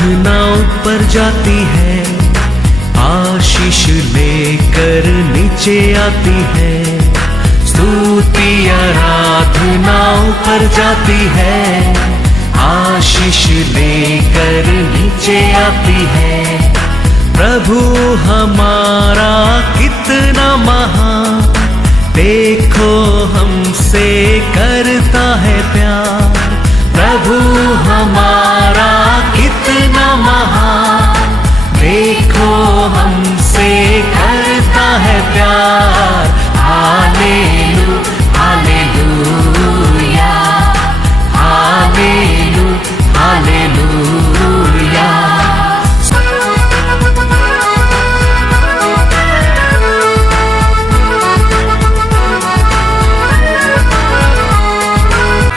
आराधना ऊपर जाती है, आशीष लेकर नीचे आती है। स्तुति आराधना ऊपर जाती है, आशीष लेकर नीचे आती है। प्रभु हमारा कितना महान, देखो हमसे करता है प्यार। प्रभु हमारा कितना महान, देखो हमसे करता है प्यार। हालेलू हालेलूया, हालेलू हालेलूया।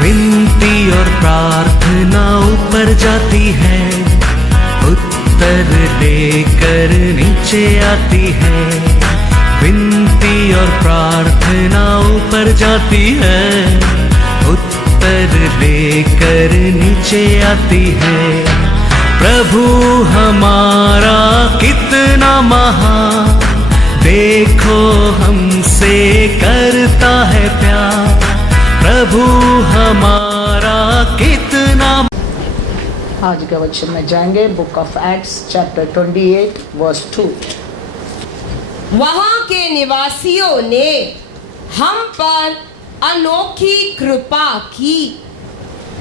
विनती और प्रार्थना ऊपर जाती है, उत्तर लेकर नीचे आती है। विनती और प्रार्थना ऊपर जाती है, उत्तर लेकर नीचे आती है। प्रभु हमारा कितना महान, देखो हमसे करता है प्यार। प्रभु हमारा कितना। आज के वचन में जाएंगे, book of Acts chapter 28 verse 2। वहां के निवासियों ने हम पर अनोखी कृपा की,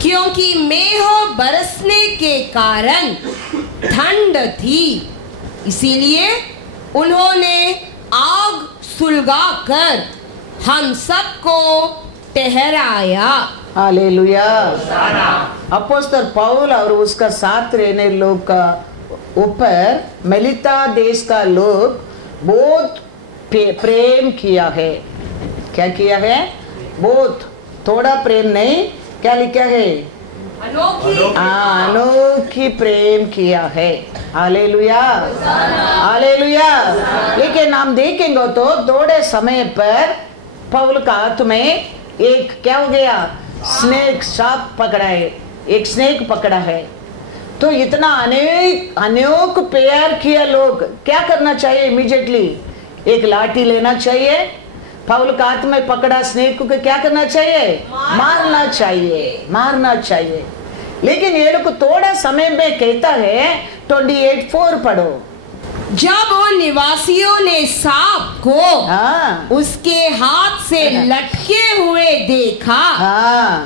क्योंकि मेघ बरसने के कारण ठंड थी। इसीलिए उन्होंने आग सुलगाकर हम सबको ठहराया। हालेलुया। अपोस्तल पौल और उसका साथ रहने लोग का ऊपर मेलिता देश का लोग बहुत प्रेम किया है। क्या किया है? बहुत, थोड़ा प्रेम नहीं, क्या लिखा है? अनोखी प्रेम किया है। Hallelujah hallelujah. लेकिन हम देखेंगे तो थोड़े समय पर पौल का हाथ में एक क्या हो गया? स्नेक, सांप पकड़ा है, एक स्नेक पकड़ा है। तो इतना अनेक प्यार किया लोग, क्या करना चाहिए? इमीडिएटली एक लाठी लेना चाहिए, पौल का हाथ में पकड़ा स्नेक को क्या करना चाहिए? मारना चाहिए, मारना चाहिए। लेकिन ये लोग थोड़ा समय में कहता है, 28:4 पढ़ो। जब निवासियों ने सांप को उसके हाथ से लटके हुए देखा,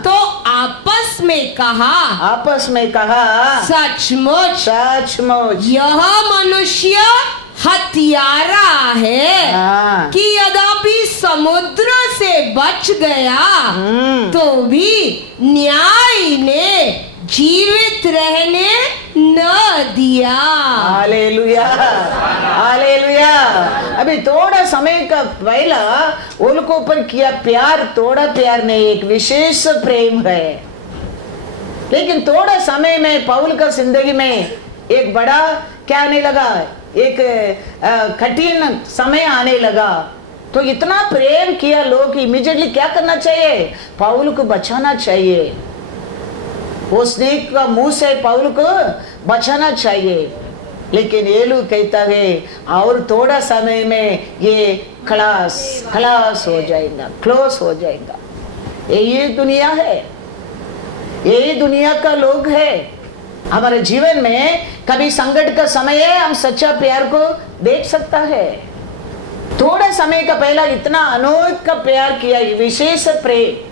तो आपस में कहा सचमुच यह मनुष्य हत्यारा है कि यद्यपि समुद्र से बच गया तो भी न्याय ने जीवित रहने न दिया। Hallelujah hallelujah. अभी थोड़ा समय का पहला उनको ऊपर किया प्यार, थोड़ा प्यार नहीं, एक विशेष प्रेम है। लेकिन थोड़ा समय में पौल का जिंदगी में एक बड़ा क्या आने लगा? एक कठिन समय आने लगा। तो इतना प्रेम किया लोग, इमीडिएटली क्या करना चाहिए? पौल को बचाना चाहिए। वो स्नेक का मुंह से पौल को बचाना चाहिए। लेकिन ये लोग कहता है और थोड़ा समय में ये खलास हो जाएगा, क्लोज हो जाएगा। यही दुनिया है, यही दुनिया का लोग है। हमारे जीवन में कभी संकट का समय है, हम सच्चा प्यार को देख सकता है। थोड़ा समय का पहला इतना अनोखा प्यार किया, विशेष प्रेम।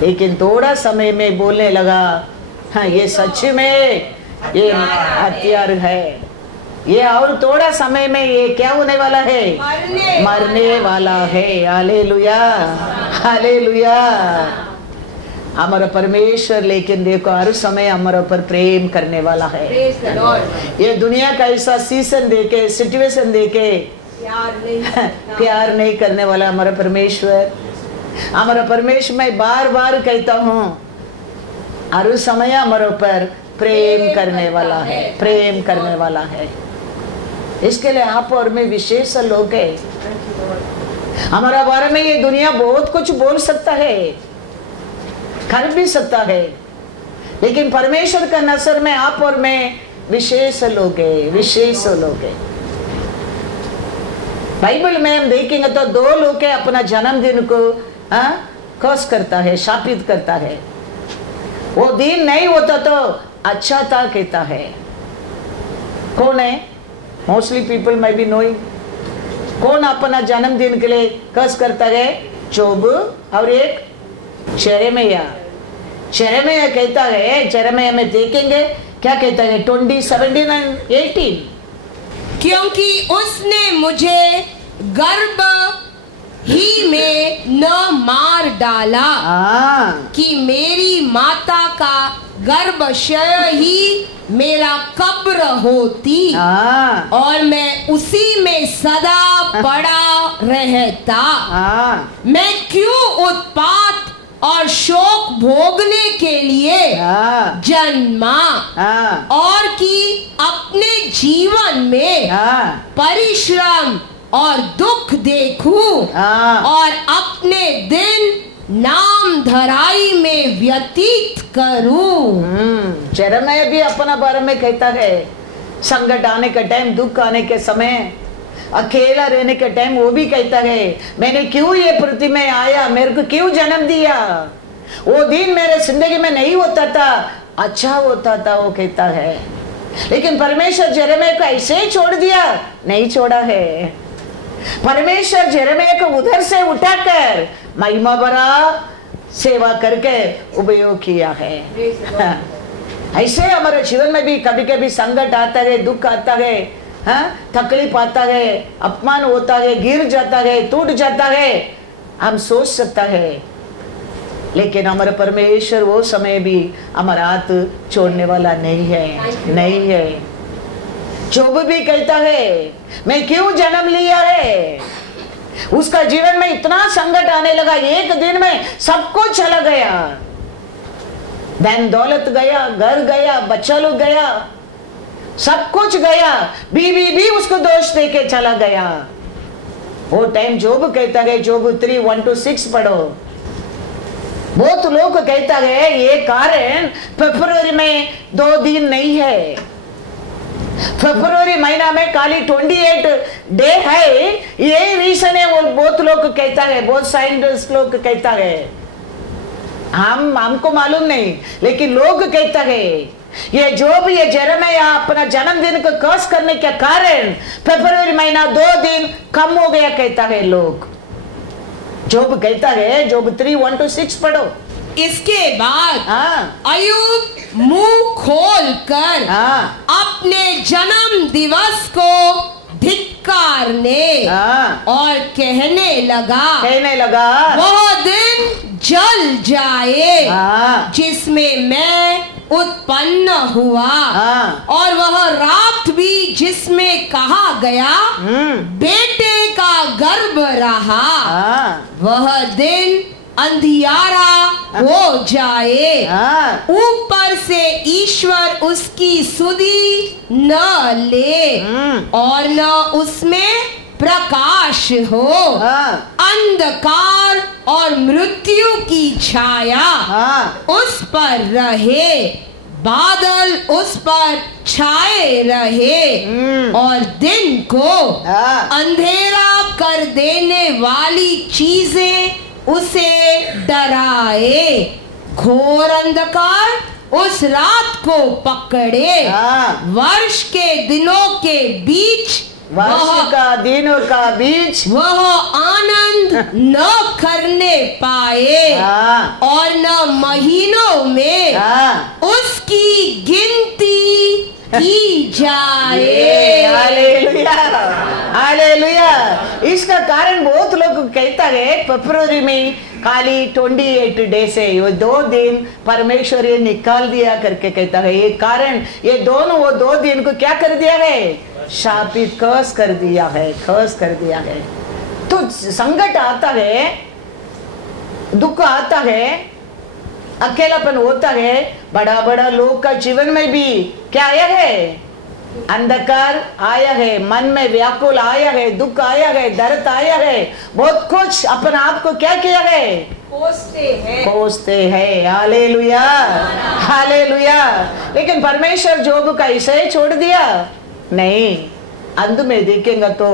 लेकिन थोड़ा समय में बोलने लगा, हाँ ये सच में ये हथियार है, ये और थोड़ा समय में ये क्या होने वाला है? मरने वाला है। Hallelujah hallelujah. हमारा परमेश्वर लेकिन देखो हर समय हमारे ऊपर प्रेम करने वाला है। ये दुनिया का ऐसा सीजन देके, सिचुएशन देके प्यार नहीं करने वाला हमारा परमेश्वर। हमारा परमेश्वर मैं बार बार कहता हूँ, हर समय हमारे ऊपर प्रेम करने वाला है, प्रेम करने वाला है। इसके लिए आप और मैं विशेष लोग हैं। हमारा बारे में ये दुनिया बहुत कुछ बोल सकता है, कर भी सकता है, लेकिन परमेश्वर का नजर में आप और मैं विशेष लोग हैं, विशेष लोग हैं। बाइबल में हम देखेंगे तो 2 लोग के अपना जन्मदिन को कर्स करता है, शापित करता है। वो दिन नहीं होता तो अच्छा था कहता है। कौन है? मोस्टली पीपल में भी नोइंग। कौन अपना जन्मदिन के लिए कर्स करता है? जोब और एक यिर्मयाह। यिर्मयाह कहता है, यिर्मयाह में देखेंगे क्या कहता है 20, 17 और 18। क्योंकि उसने मुझे गर्भ ही में न मार डाला कि मेरी माता का गर्भाशय ही मेरा कब्र होती और मैं उसी में सदा पड़ा रहता। मैं क्यों उत्पात और शोक भोगने के लिए जन्मा और कि अपने जीवन में परिश्रम और दुख देखूं और अपने दिन नाम धराई में व्यतीत करूं। यिर्मयाह भी अपना बारे में कहता है, संकट आने का टाइम, दुख आने के समय, अकेला रहने के टाइम वो भी कहता है मैंने क्यों ये पृथ्वी में आया, मेरे को क्यों जन्म दिया। वो दिन मेरे जिंदगी में नहीं होता था, अच्छा होता था वो कहता है। लेकिन परमेश्वर यिर्मयाह को ऐसे ही छोड़ दिया? नहीं छोड़ा है। परमेश्वर यिर्मयाह को उधर से उठाकर महिमा भरा सेवा करके उपयोग किया है। ऐसे हमारे जीवन में भी कभी कभी संकट आता है, दुख आता है, तकलीफ आता है, अपमान होता है, गिर जाता है, टूट जाता है, हम सोच सकता है। लेकिन हमारे परमेश्वर वो समय भी हमारा हाथ छोड़ने वाला नहीं है, नहीं है। जोब भी कहता है मैं क्यों जन्म लिया है। उसका जीवन में इतना संकट आने लगा, एक दिन में सब कुछ चला गया, धन दौलत गया, घर गया, बच्चा लोग गया, सब कुछ गया, बीवी भी उसको दोष दे के चला गया। वो टाइम जोब कहता है, जोब 3:1-6 पढ़ो। बहुत लोग कहता है ये कारण फरवरी में 2 दिन नहीं है, फरवरी महीना में खाली 28 डे है, ये रीजन है। वो बहुत लोग कहता है, बहुत साइंटिस्ट लोग कहता है, हमको मालूम नहीं, लेकिन लोग कहता है ये जो भी ये यिर्मयाह अपना जन्मदिन को कर्स करने के कारण फरवरी महीना 2 दिन कम हो गया कहता है लोग। जोब कहता है, जोब 3:1-6 पढ़ो। इसके बाद अय्यूब मुंह खोल कर अपने जन्म दिवस को धिक्कारने और कहने लगा वह दिन जल जाए जिसमें मैं उत्पन्न हुआ और वह रात भी जिसमें कहा गया बेटे का गर्भ रहा, वह दिन अंधियारा हो जाए, ऊपर से ईश्वर उसकी सुधि न ले और न उसमें प्रकाश हो, अंधकार और मृत्यु की छाया उस पर रहे, बादल उस पर छाए रहे और दिन को अंधेरा कर देने वाली चीजें उसे डराए, घोर अंधकार उस रात को पकड़े, वर्ष के दिनों के बीच दिनों का बीच वह आनंद न करने पाए और न महीनों में उसकी गिनती की जाए। Hallelujah, hallelujah. इसका कारण बहुत लोग कहता है फरवरी में खाली 28 डे से वो 2 दिन परमेश्वर ये निकाल दिया करके कहता है। ये कारण ये दोनों वो 2 दिन को क्या कर दिया है, शापित कर्स कर दिया है, कर्स कर दिया है। तो संकट आता है, दुख आता है, अकेलापन होता है, बड़ा बड़ा लोग का जीवन में भी क्या आया है, अंधकार आया है, मन में व्याकुल आया है, दुख आया है, दर्द आया है, बहुत कुछ अपने आप को क्या किया है, कोसते हैं। Hallelujah, hallelujah. लेकिन परमेश्वर जोब का ऐसे ही छोड़ दिया नहीं, अंत में देखेंगे तो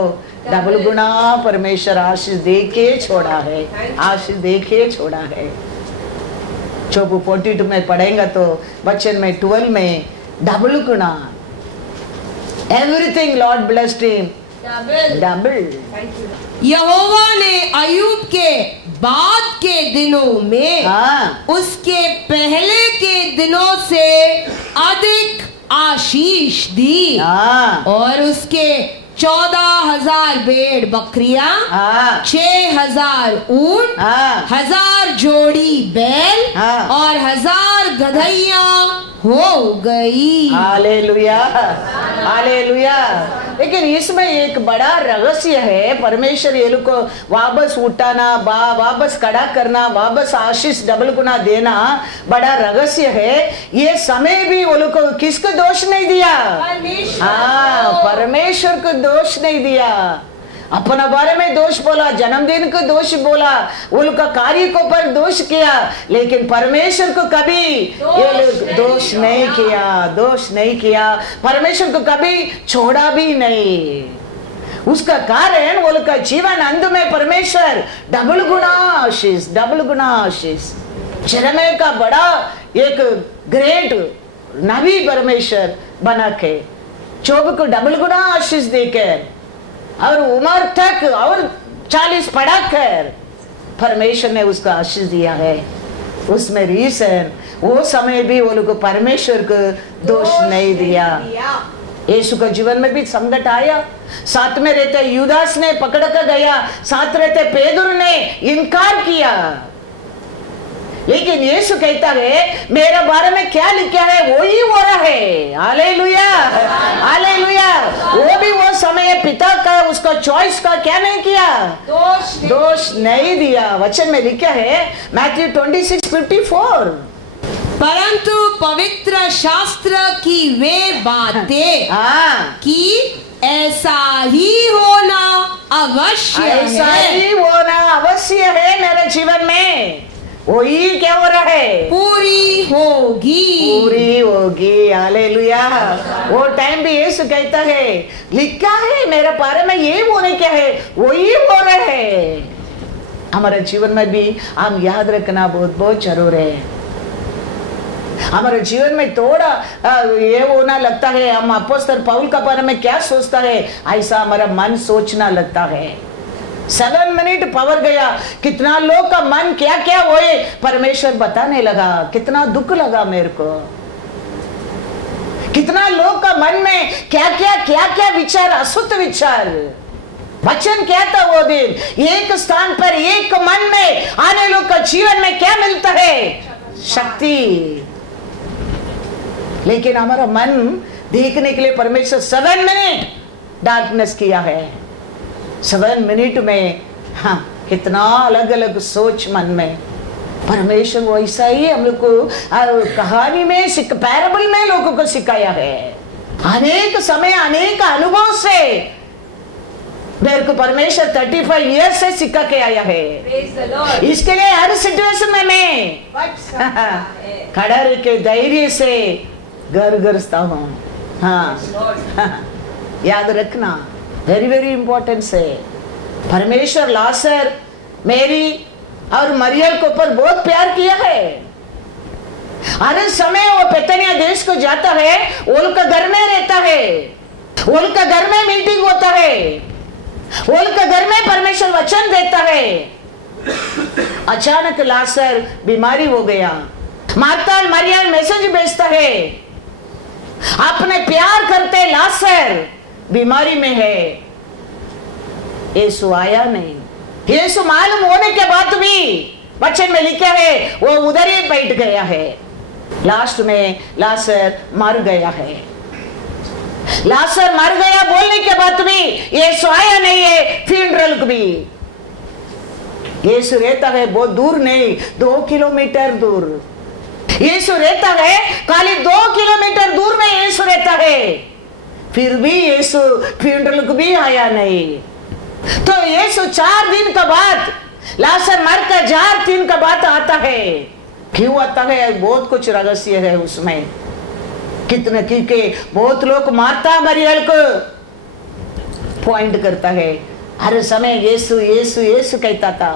डबल गुना परमेश्वर आशीष दे के छोड़ा है, आशीष दे के छोड़ा है। जोब 42 में पढ़ेंगे तो वचन में 12 में डबल गुना, everything Lord blessed him double. यहोवा ने अय्यूब के बाद के दिनों में उसके पहले के दिनों से अधिक आशीष दी और उसके 14,000 भेड़ बकरियां, 6,000 ऊंट, 1,000 जोड़ी बैल और 1,000 गधैयां हो गई। Hallelujah, hallelujah. लेकिन इसमें एक बड़ा रहस्य है, परमेश्वर ये लोग को वापस उठाना, वापस खड़ा करना, वापस आशीष डबल गुना देना बड़ा रहस्य है। ये समय भी वो लोग को किसको दोष नहीं दिया? हाँ, परमेश्वर को दोष नहीं दिया। अपना बारे में दोष बोला, जन्मदिन को दोष बोला, उनका कार्य को पर दोष किया, लेकिन परमेश्वर को कभी ये दोष नहीं किया, दोष नहीं किया। परमेश्वर को कभी छोड़ा भी नहीं। उसका कारण वो लोग का जीवन अंत में परमेश्वर डबल गुना आशीष, डबल गुना आशीष। यिर्मयाह का बड़ा एक ग्रेट नबी परमेश्वर बना के जोब को डबल गुना आशीष देकर और उम्र तक और 40 पढ़ाकर परमेश्वर ने उसको आशीष दिया है। उसमें रीजन वो समय भी वो लोग परमेश्वर को दोष नहीं दिया। यीशु का जीवन में भी संकट आया, साथ में रहते यूदास ने पकड़ कर गया, साथ रहते पेदुर ने इनकार किया, लेकिन यीशु कहता है मेरे बारे में क्या लिखा है वही हो रहा है। Hallelujah, hallelujah. वो भी वो समय पिता का उसका चॉइस का क्या नहीं किया, दोष नहीं दिया। वचन में लिखा है मैथ्यू 26:54, परंतु पवित्र शास्त्र की वे बातें कि ऐसा ही होना अवश्य है, ऐसा ही होना अवश्य है मेरे जीवन में, वही क्या हो रहा है, पूरी होगी, पूरी होगी। हालेलुया। वो टाइम भी यीशु कहता है लिखा है मेरे बारे में ये होने क्या है वही हो रहा है। हमारे जीवन में भी हम याद रखना बहुत बहुत जरूर है। हमारे जीवन में थोड़ा ये होना लगता है, हम अपोस्तल पौल का बारे में क्या सोचता है ऐसा हमारा मन सोचना लगता है। 7 मिनट पावर गया, कितना लोग का मन क्या क्या हुए परमेश्वर बताने लगा। कितना दुख लगा मेरे को, कितना लोग का मन में क्या क्या विचार, अशुद्ध विचार। वचन क्या था वो दिन, एक स्थान पर एक मन में आने लोग का जीवन में क्या मिलता है, शक्ति। लेकिन हमारा मन देखने के लिए परमेश्वर 7 मिनट डार्कनेस किया है। 7 मिनट में हाँ कितना अलग अलग सोच मन में। परमेश्वर वो ऐसा ही हम लोग को कहानी में पैराबल में लोगों को सिखाया है। अनेक समय अनेक अनुभव से मेरे को परमेश्वर 35 ईयर्स से सिखा के आया है। इसके लिए हर सिचुएशन में मैं खड़ा रह के धैर्य से घर गरजता हूँ। हाँ याद रखना, वेरी वेरी इंपॉर्टेंट है। परमेश्वर लाजर, मेरी और मरियम के ऊपर बहुत प्यार किया है। हर समय वो बेथानिया देश को जाता है, उनका घर में रहता है, उनका घर में मीटिंग होता है, उनका घर में परमेश्वर वचन देता है। अचानक लाजर बीमारी हो गया। मार्था और मरियम मैसेज भेजता है, अपने प्यार करते लाजर बीमारी में है। यीशु आया नहीं। यीशु मालूम होने के बाद भी वचन में लिखा है वो उधर ही बैठ गया है। लास्ट में लाजर मर गया है। लाजर मर गया बोलने के बाद भी यीशु आया नहीं है। फ्यूनरल को भी यीशु रहता है बहुत दूर नहीं, 2 किलोमीटर दूर यीशु रहता है। खाली 2 किलोमीटर दूर में यीशु रहता है, फिर भी यीशु फ्यूनरल को भी आया नहीं। तो यीशु 4 दिन का बाद लाजर मरकर 4 दिन का बाद आता है। क्यों आता है? बहुत कुछ रहस्य है उसमें। कितने क्योंकि बहुत लोग मार्था मरियल को पॉइंट करता है, हर समय यीशु यीशु यीशु कहता था।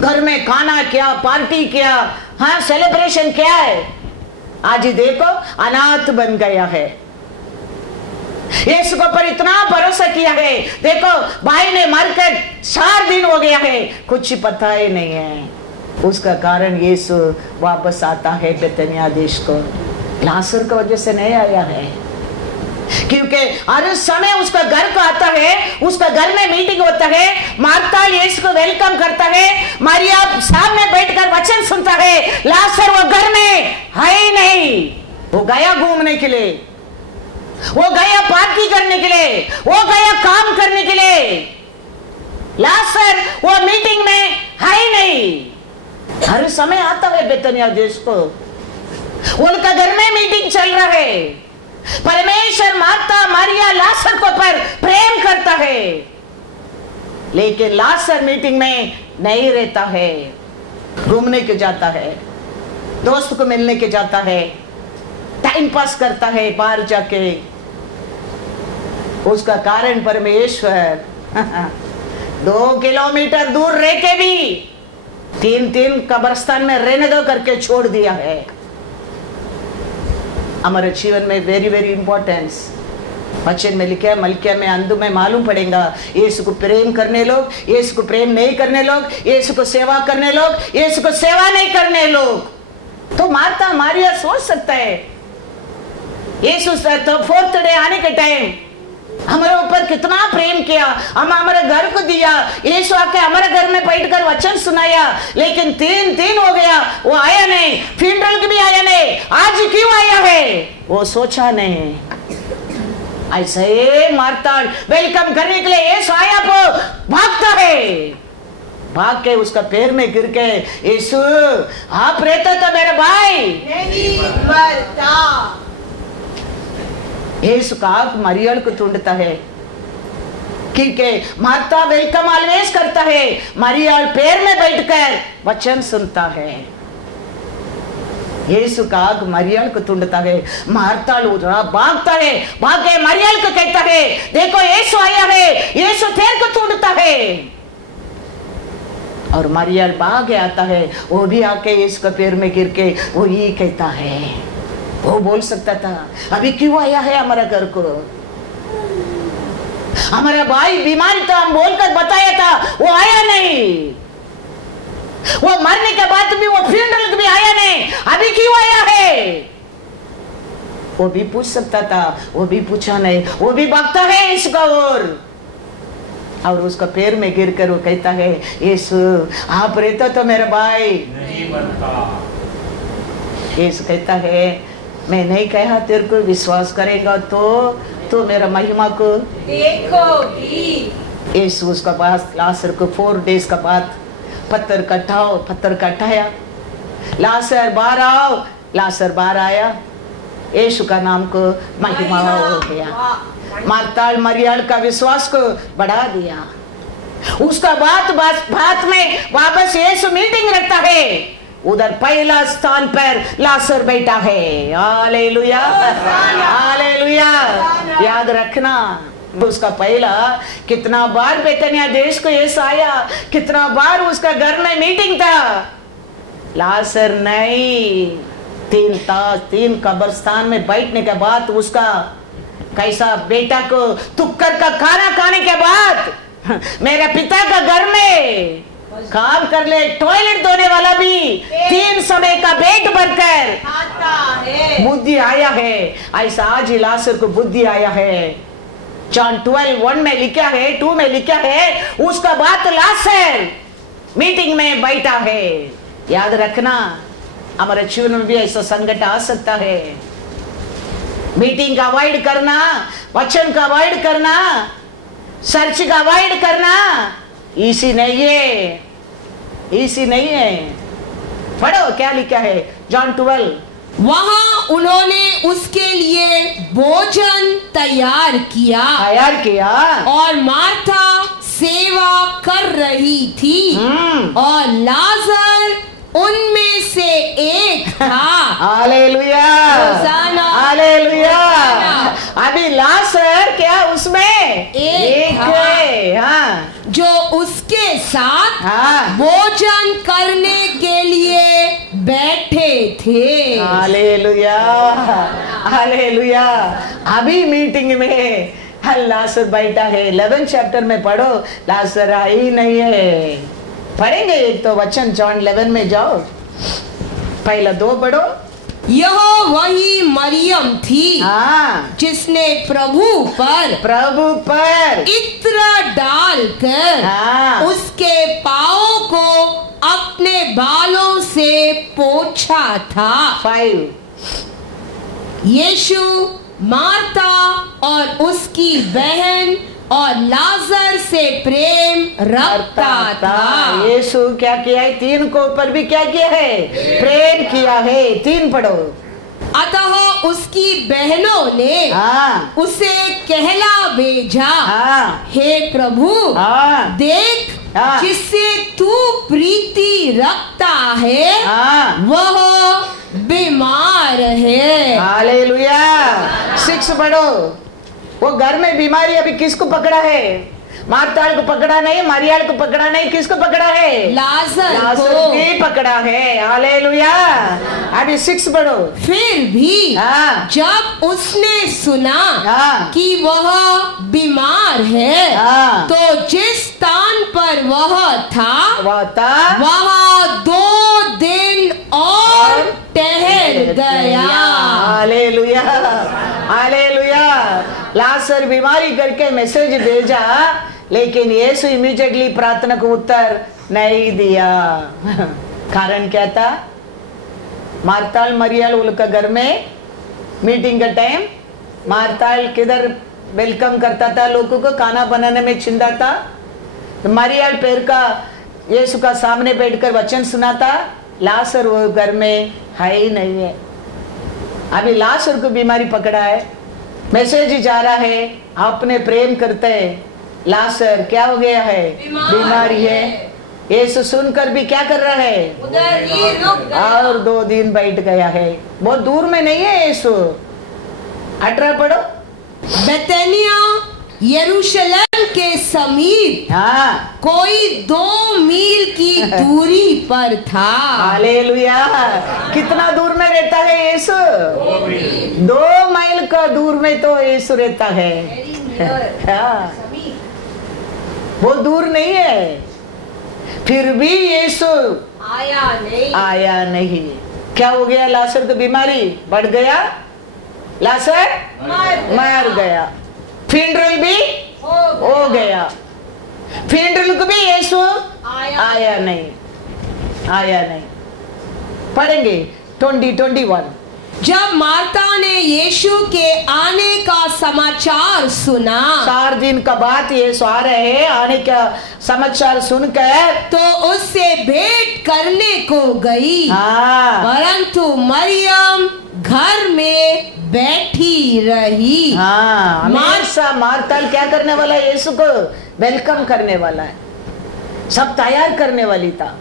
घर में खाना क्या, पार्टी क्या, हाँ सेलिब्रेशन क्या है। आज देखो अनाथ बन गया है। यीशु को पर इतना भरोसा किया है, देखो भाई ने मरकर 4 दिन हो गया है, कुछ पता ही नहीं है। उसका कारण यीशु वापस आता है बेतनिया देश को। लाजर की वजह से नहीं आया है, क्योंकि हर समय उसका घर को आता है, उसका घर में मीटिंग होता है, मार्था यीशु को वेलकम करता है, मरिया सामने बैठकर वचन सुनता है। लाजर वो घर में है ही नहीं, वो गया घूमने के लिए, वो गया पार्टी करने के लिए, वो गया काम करने के लिए। लाजर वो मीटिंग में है ही नहीं। हर समय आता है बेतनिया देश को, उनका घर में मीटिंग चल रहा है। परमेश्वर मार्था मरिया लाजर को पर प्रेम करता है, लेकिन लाजर मीटिंग में नहीं रहता है, घूमने के जाता है, दोस्त को मिलने के जाता है, टाइम पास करता है बाहर जाके। उसका कारण परमेश्वर 2 किलोमीटर दूर रह के भी 3 कब्रिस्तान में रहने दो करके छोड़ दिया है। हमारे जीवन में वेरी वेरी इंपॉर्टेंस वचन में लिखा है, मलकिया में अंधु में मालूम पड़ेगा। यीशु को प्रेम करने लोग, यीशु को प्रेम नहीं करने लोग, यीशु को सेवा करने लोग, यीशु को सेवा नहीं करने लोग। तो मार्था मरिया सोच सकता है, यीशु तो 4th डे आने के टाइम हमारे ऊपर कितना प्रेम किया, हम हमारे घर को दिया, यीशु आके हमारे घर में बैठकर वचन सुनाया, लेकिन 3 दिन हो गया वो आया नहीं, फ्यूनरल के भी आया नहीं, आज क्यों आया है वो सोचा नहीं। ऐसे मार्था वेलकम करने के लिए यीशु आया तो भागता है, भाग के उसका पैर में गिर के, यीशु आप रहता था मेरे भाई नहीं मरता। यीशु का मरियल को ढूंढता है, क्योंकि मार्था वेलकम ऑलवेज करता है, मरियल पैर में बैठकर वचन सुनता है। यीशु का मरियल को ढूंढता है, मार्था भागता है, भाग के मरियल को कहता है देखो यीशु आया है, यीशु तेरे को ढूंढता है। और मरियल भाग आता है, वो भी आके यीशु के पैर में गिर के वो ये कहता है। वो बोल सकता था अभी क्यों आया है हमारा घर को, हमारा भाई बीमार था, हम बोलकर बताया था, वो आया नहीं, वो मरने के बाद भी वो फ्यूनरल भी आया नहीं, अभी क्यों आया है। वो भी पूछ सकता था, वो भी पूछा नहीं, वो भी भागता है इसका और उसका पैर में गिर कर वो कहता है यीशु आप रहता तो मेरा भाई नहीं बनता। यीशु कहता है मैं नहीं कहा तेरे को विश्वास करेगा तो मेरा महिमा को देखोगी। यीशु उसका पास लाजर को 4 डेज का बाद पत्थर कटाया, लाजर बाहर आओ, लाजर बाहर आया, यीशु का नाम को महिमा हो गया। मार्था मरियल का विश्वास को बढ़ा दिया। उसका बात में वापस यीशु मीटिंग रखता है, उधर पहला स्थान पर लाजर बैठा है। Hallelujah hallelujah. याद रखना उसका पहला कितना बार बेतनिया देश को यीशु आया, कितना बार उसका घर में मीटिंग था। लाजर नहीं, 3 कब्रिस्तान में बैठने के बाद उसका कैसा बेटा को तुक्कर का खाना खाने के बाद मेरे पिता का घर में काम कर ले, टॉयलेट धोने वाला भी 3 समय का पेट भरकर बुद्धि आया है। ऐसा आज लाजर को बुद्धि आया है। जॉन 12:1 में लिखा है, 2 में लिखा है, उसका बात लाजर मीटिंग में बैठा है। याद रखना हमारे जीवन में भी ऐसा संकट आ सकता है। मीटिंग का अवॉइड करना, वचन का अवॉइड करना, सर्च का अवॉइड करना इसी नहीं है, इसी नहीं है। पढ़ो क्या लिखा है जॉन 12। वहां उन्होंने उसके लिए भोजन तैयार किया और मार्था सेवा कर रही थी और लाजर उनमें से एक था। Hallelujah, hallelujah. अभी लाजर क्या उसमें एक है, हाँ, जो उसके साथ भोजन करने के लिए बैठे थे। Hallelujah, hallelujah. अभी मीटिंग में लाजर बैठा है। 11 चैप्टर में पढ़ो, लाजर ही नहीं है। पढ़ेंगे एक तो वचन, जॉन 11 में जाओ, पहला 2 पढ़ो। यह वही मरियम थी जिसने प्रभु पर इत्र डालकर उसके पाँव को अपने बालों से पोंछा था। 5 यीशु, मार्ता और उसकी बहन और लाजर से प्रेम रखता था। यीशु क्या किया है? 3 को ऊपर भी क्या किया है? प्रेम किया है। 3 पढ़ो। अतः उसकी बहनों ने उसे कहला भेजा, हे प्रभु, देख, जिससे तू प्रीति रखता है वह बीमार है। हालेलुया। 6 पढ़ो। वो घर में बीमारी अभी किसको पकड़ा है? मार्ताल को पकड़ा नहीं, मरियम को पकड़ा नहीं, किसको पकड़ा है? लाजर को पकड़ा है। हालेलुया। अभी 6 पढ़ो। फिर भी जब उसने सुना कि वह बीमार है, तो जिस स्थान पर वह था वहाँ 2 दिन और ठहर गया। Hallelujah, hallelujah. लाजर बीमारी करके मैसेज भेजा, लेकिन यीशु इमीडिएटली प्रार्थना को उत्तर नहीं दिया। कारण क्या था? मार्ताल मरियल उनका घर में मीटिंग का टाइम, मार्ताल किधर वेलकम करता था, लोगों को खाना बनाने में चिंता था। मरियल पैर का यीशु का सामने बैठकर वचन सुनाता। लाजर वो घर में है ही नहीं है। अभी लाजर को बीमारी पकड़ा है, मैसेज जा रहा है, आपने प्रेम करते हैं। लाजर क्या हो गया है? बीमारी है। यीशु सुनकर भी क्या कर रहा है? उधर ही रुक गया और 2 दिन बैठ गया है। बहुत दूर में नहीं है यीशु। 18 पढ़ो। बेतनिया यरूशलेम के समीप कोई 2 मील की दूरी पर था। हालेलुया। कितना दूर में रहता है यीशु? 2 मील का दूर में तो यीशु रहता है। वो दूर नहीं है, फिर भी यीशु आया नहीं। क्या हो गया? लाजर को बीमारी बढ़ गया, लाजर मर गया। फिनरल भी हो गया। फिनरल को भी यीशु आया नहीं। पढ़ेंगे 20-21। जब मार्ता ने यीशु के आने का समाचार सुना, 4 दिन का बाद यीशु आ रहे हैं, आने का समाचार सुनकर तो उससे भेंट करने को गई। परंतु मरियम घर में बैठी रही। मार्ता क्या करने वाला है? यीशु को वेलकम करने वाला है, सब तैयार करने वाली था।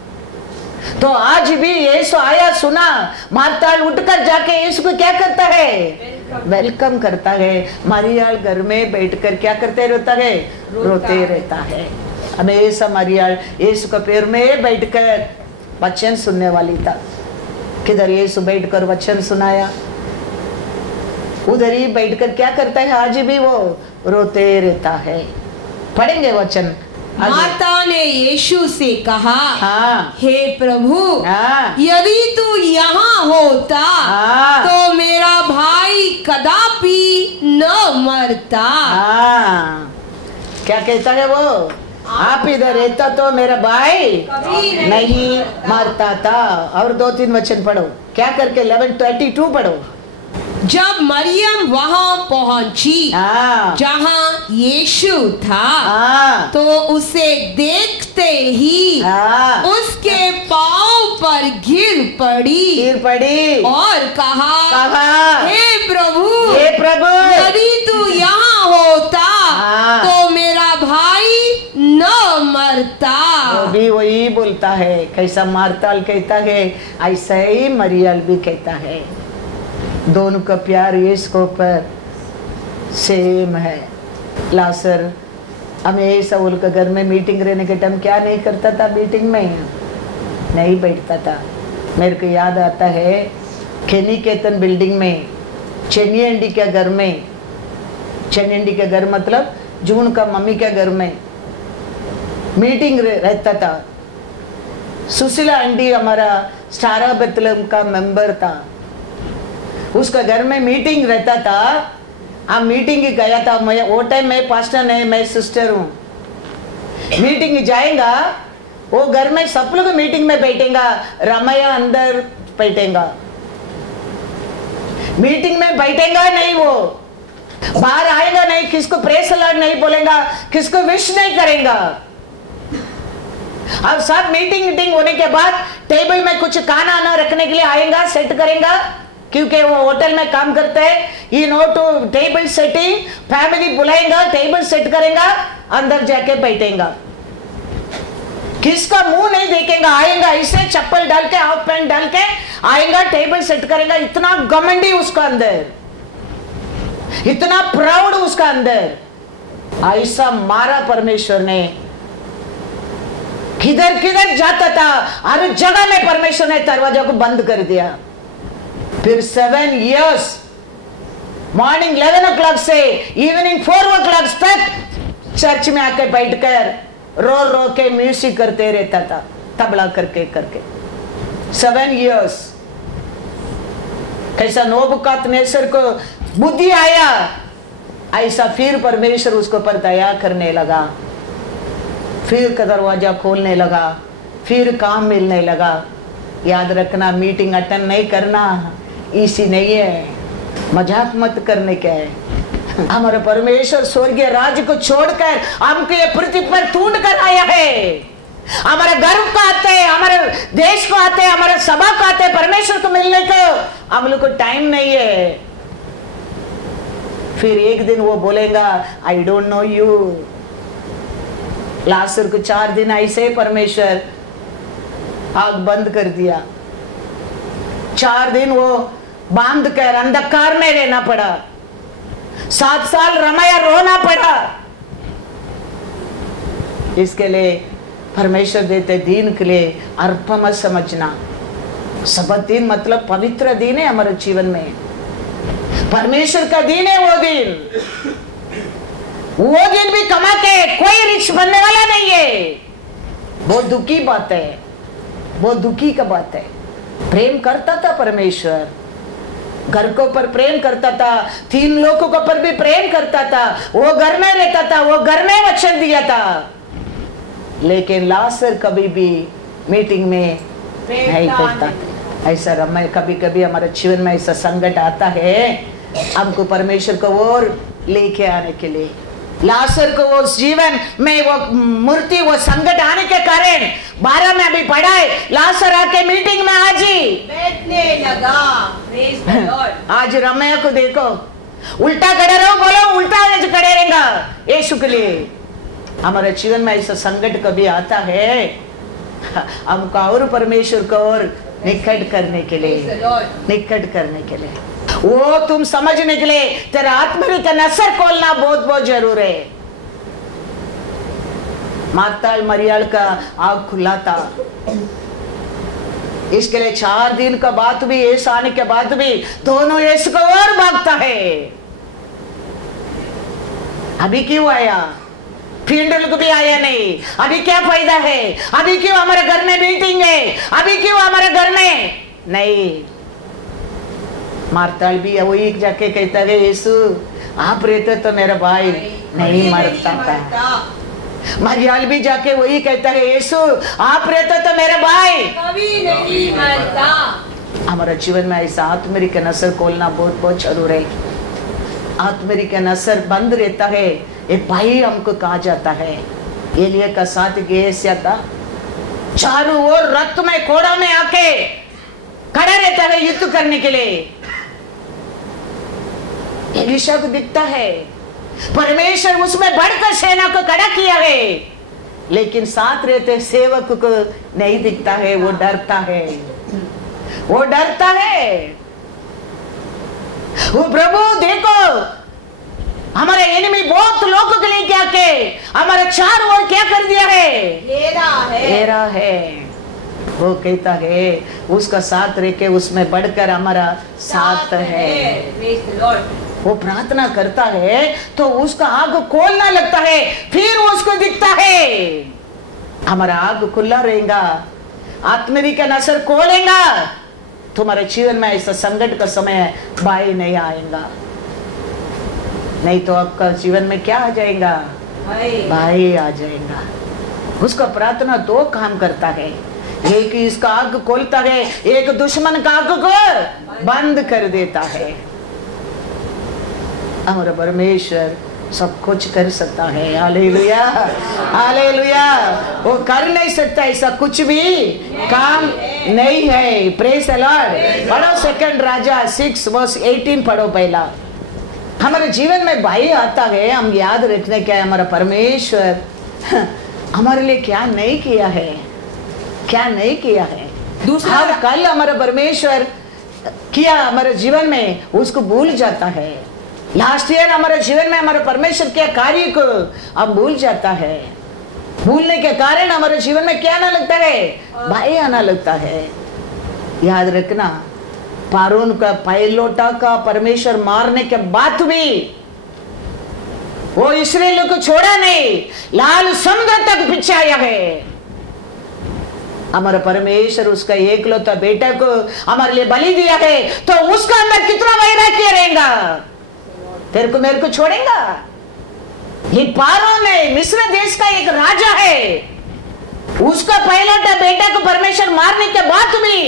तो आज भी यीशु आया, सुना, मार्ता उठकर जाके यीशु को क्या करता है? वेलकम करता है। मरियम घर में बैठकर क्या करते रहता है? रोते रहता है। हमेशा मरियम यीशु के पैर में बैठकर वचन सुनने वाली था। किधर यीशु बैठकर वचन सुनाया, उधर ही बैठकर क्या करता है? आज भी वो रोते रहता है। पढ़ेंगे वचन। मार्ता ने यीशु से कहा, हे प्रभु, यदि तू यहाँ होता तो मेरा भाई कदापि न मरता। क्या कहता है वो? आप इधर रहता तो मेरा भाई नहीं मरता था। और 2-3 वचन पढ़ो। क्या करके? 11:32 पढ़ो। जब मरियम वहां पहुंची जहां यीशु था, तो उसे देखते ही उसके पांव पर गिर पड़ी और कहा, हे प्रभु, यदि तू यहाँ होता तो मेरा भाई न मरता। भी वही बोलता है, कैसा मार्ताल कहता है, ऐसा ही मरियल भी कहता है। दोनों का प्यार यीशु पर सेम है। लासर हमेशा उनका घर में मीटिंग रहने के टाइम क्या नहीं करता था, मीटिंग में नहीं बैठता था। मेरे को याद आता है केनिकेतन बिल्डिंग में चेन्नी के घर में, चेन्नी के घर मतलब जून का मम्मी के घर में मीटिंग रहता था। सुशीला आंटी हमारा स्टारा बेतलम का मेंबर था, उसका घर में मीटिंग रहता था। आप मीटिंग ही गया था, मैं वो टाइम मैं पास्टर नहीं, मैं सिस्टर हूँ। मीटिंग जाएगा, वो घर में सब लोग मीटिंग में बैठेगा, रामैया अंदर बैठेगा, मीटिंग में बैठेगा नहीं, वो बाहर आएगा नहीं, किसको प्रेस अलर्ट नहीं बोलेगा, किसको विश नहीं करेगा। अब सब मीटिंग होने के बाद टेबल में कुछ खाना आना रखने के लिए आएगा, सेट करेगा, क्योंकि वो होटल में काम करते हैं। You know to table setting, family बुलाएगा, टेबल सेट करेगा, अंदर जाके बैठेगा, किसका मुंह नहीं देखेगा, आएगा ऐसे चप्पल डाल के, हाफ पैंट डाल के आएगा, टेबल सेट करेगा। इतना घमंडी उसका अंदर, इतना प्राउड उसका अंदर। ऐसा मारा परमेश्वर ने, किधर किधर जाता था, हर जगह में परमेश्वर ने दरवाजा को बंद कर दिया। फिर 7 years मॉर्निंग 11 o'clock से इवनिंग 4 o'clock तक चर्च में आके बैठकर रो रो के म्यूजिक करते रहता था, तबला करके करके 7 years। कैसा नबूकदनेस्सर को बुद्धि आया, ऐसा फिर परमेश्वर उसको पर दया करने लगा, फिर का दरवाजा खोलने लगा, फिर काम मिलने लगा। याद रखना, मीटिंग अटेंड नहीं करना इसी नहीं है, मजाक मत करने का है। हमारा परमेश्वर स्वर्गीय राज्य को छोड़कर हमको ये पृथ्वी पर ढूंढ कर आया है। हमारे घर को आते हैं, हमारे देश को आते हैं, हमारे सभा को आते हैं, परमेश्वर को मिलने को हम लोग को टाइम नहीं है। फिर एक दिन वो बोलेगा, आई डोंट नो यू। लासर को 4 दिन ऐसे परमेश्वर आग बंद कर दिया, 4 दिन वो बांध कर अंधकार में रहना पड़ा, 7 साल रमाया रोना पड़ा। इसके लिए परमेश्वर देते दिन के लिए अर्थ मत समझना। सबत दिन मतलब पवित्र दिन है हमारे जीवन में, परमेश्वर का दिन है वो दिन। वो दिन भी कमा के कोई रिच बनने वाला नहीं है। बहुत दुखी बात है, बहुत दुखी का बात है। प्रेम करता था परमेश्वर, घर को पर प्रेम करता था, 3 लोगों को पर भी प्रेम करता था, वो घर में रहता था, वो घर में वचन दिया था। लेकिन लासर कभी भी मीटिंग में नहीं करता। ऐसा रमय कभी कभी हमारे जीवन में ऐसा संकट आता है, हमको परमेश्वर को और लेके आने के लिए। लासर को वो जीवन में वो मूर्ति, वो संकट आने के कारण 12 में अभी पढ़ा है, लासर आके मीटिंग में आज ही बैठने लगा। Praise the Lord। आज रमया को देखो, उल्टा खड़े रहो, बोलो उल्टा खड़े रहेगा यीशु के लिए। हमारे जीवन में ऐसा संकट कभी आता है, हमको और परमेश्वर को और निकट करने के लिए, निकट करने के लिए, वो तुम समझने के लिए तेरा आत्मिक नसर खोलना बहुत बहुत जरूर है। मार्ताल मरियल का आग खुला था, इसके लिए 4 दिन का बाद भी, यीशु आने के बाद भी दोनों यीशु को और भागता है। अभी क्यों आया? फिंडल को भी आया नहीं, अभी क्या फायदा है? अभी क्यों हमारे घर में मीटिंग है? अभी क्यों हमारे घर में नहीं? मार्ताल भी वही जाके कहता है, यीशु आप रहते तो मेरा भाई नहीं मरता था। मरियल भी जाके वही कहता है, यीशु आप रहते तो मेरा भाई कभी नहीं मरता। हमारा जीवन में ऐसा आत्मिक नसर खोलना बहुत बहुत जरूर है। आत्मिक नसर बंद रहता है, एक भाई हमको कहा जाता है। एलिया का साथ गेसिया था, चारों ओर रक्त में कोड़ा में आके खड़ा रहता है युद्ध करने के लिए। एलीशा को दिखता है परमेश्वर उसमें बढ़कर सेना को खड़ा किया है। लेकिन साथ रहते सेवक को नहीं दिखता है, वो डरता है, वो डरता है। वो प्रभु देखो हमारे एनिमी बहुत लोगों के लिए क्या के हमारे चारों ओर क्या कर दिया है, घेरा है। वो कहता है उसका साथ रह के उसमें बढ़कर हमारा साथ है। वो प्रार्थना करता है तो उसका आग खोलना लगता है, फिर उसको दिखता है। हमारा आग खुला रहेगा, आत्मरी का नसर खोलेगा, तुम्हारे जीवन में ऐसा संकट का समय भाई नहीं आएगा। नहीं तो आपका जीवन में क्या आ जाएगा, भाई आ जाएगा। उसका प्रार्थना दो काम करता है, एक इसका आग खोलता है, एक दुश्मन का आग को बंद कर देता है। हमारा परमेश्वर सब कुछ कर सकता है। Hallelujah, hallelujah. वो कर नहीं सकता ऐसा कुछ भी काम नहीं है। Praise the Lord. पढ़ो 2 राजा 6:18 पढ़ो। पहला हमारे जीवन में भाई आता है, हम याद रखने क्या है, हमारा परमेश्वर हमारे लिए क्या नहीं किया है, क्या नहीं किया है। दूसरा कल हमारा परमेश्वर किया हमारे जीवन में, उसको भूल जाता है। लास्ट ईयर हमारे जीवन में हमारे परमेश्वर के कार्य को अब भूल जाता है। भूलने के कारण हमारे जीवन में क्या आना लगता है, भय आना लगता है। याद रखना, पारून का पायलोटा का परमेश्वर मारने के बाद भी वो इस्राएलियों को छोड़ा नहीं, लाल समुद्र तक पीछे आया है। हमारा परमेश्वर उसका एकलौता बेटा को हमारे लिए बलि दिया है, तो उसका अंदर कितना वैराग्य रहेगा, तेरे को मेरे को छोड़ेगा। ये पारोन है, मिस्र देश का एक राजा है, उसका पहला बेटा को परमेश्वर मारने के बाद भी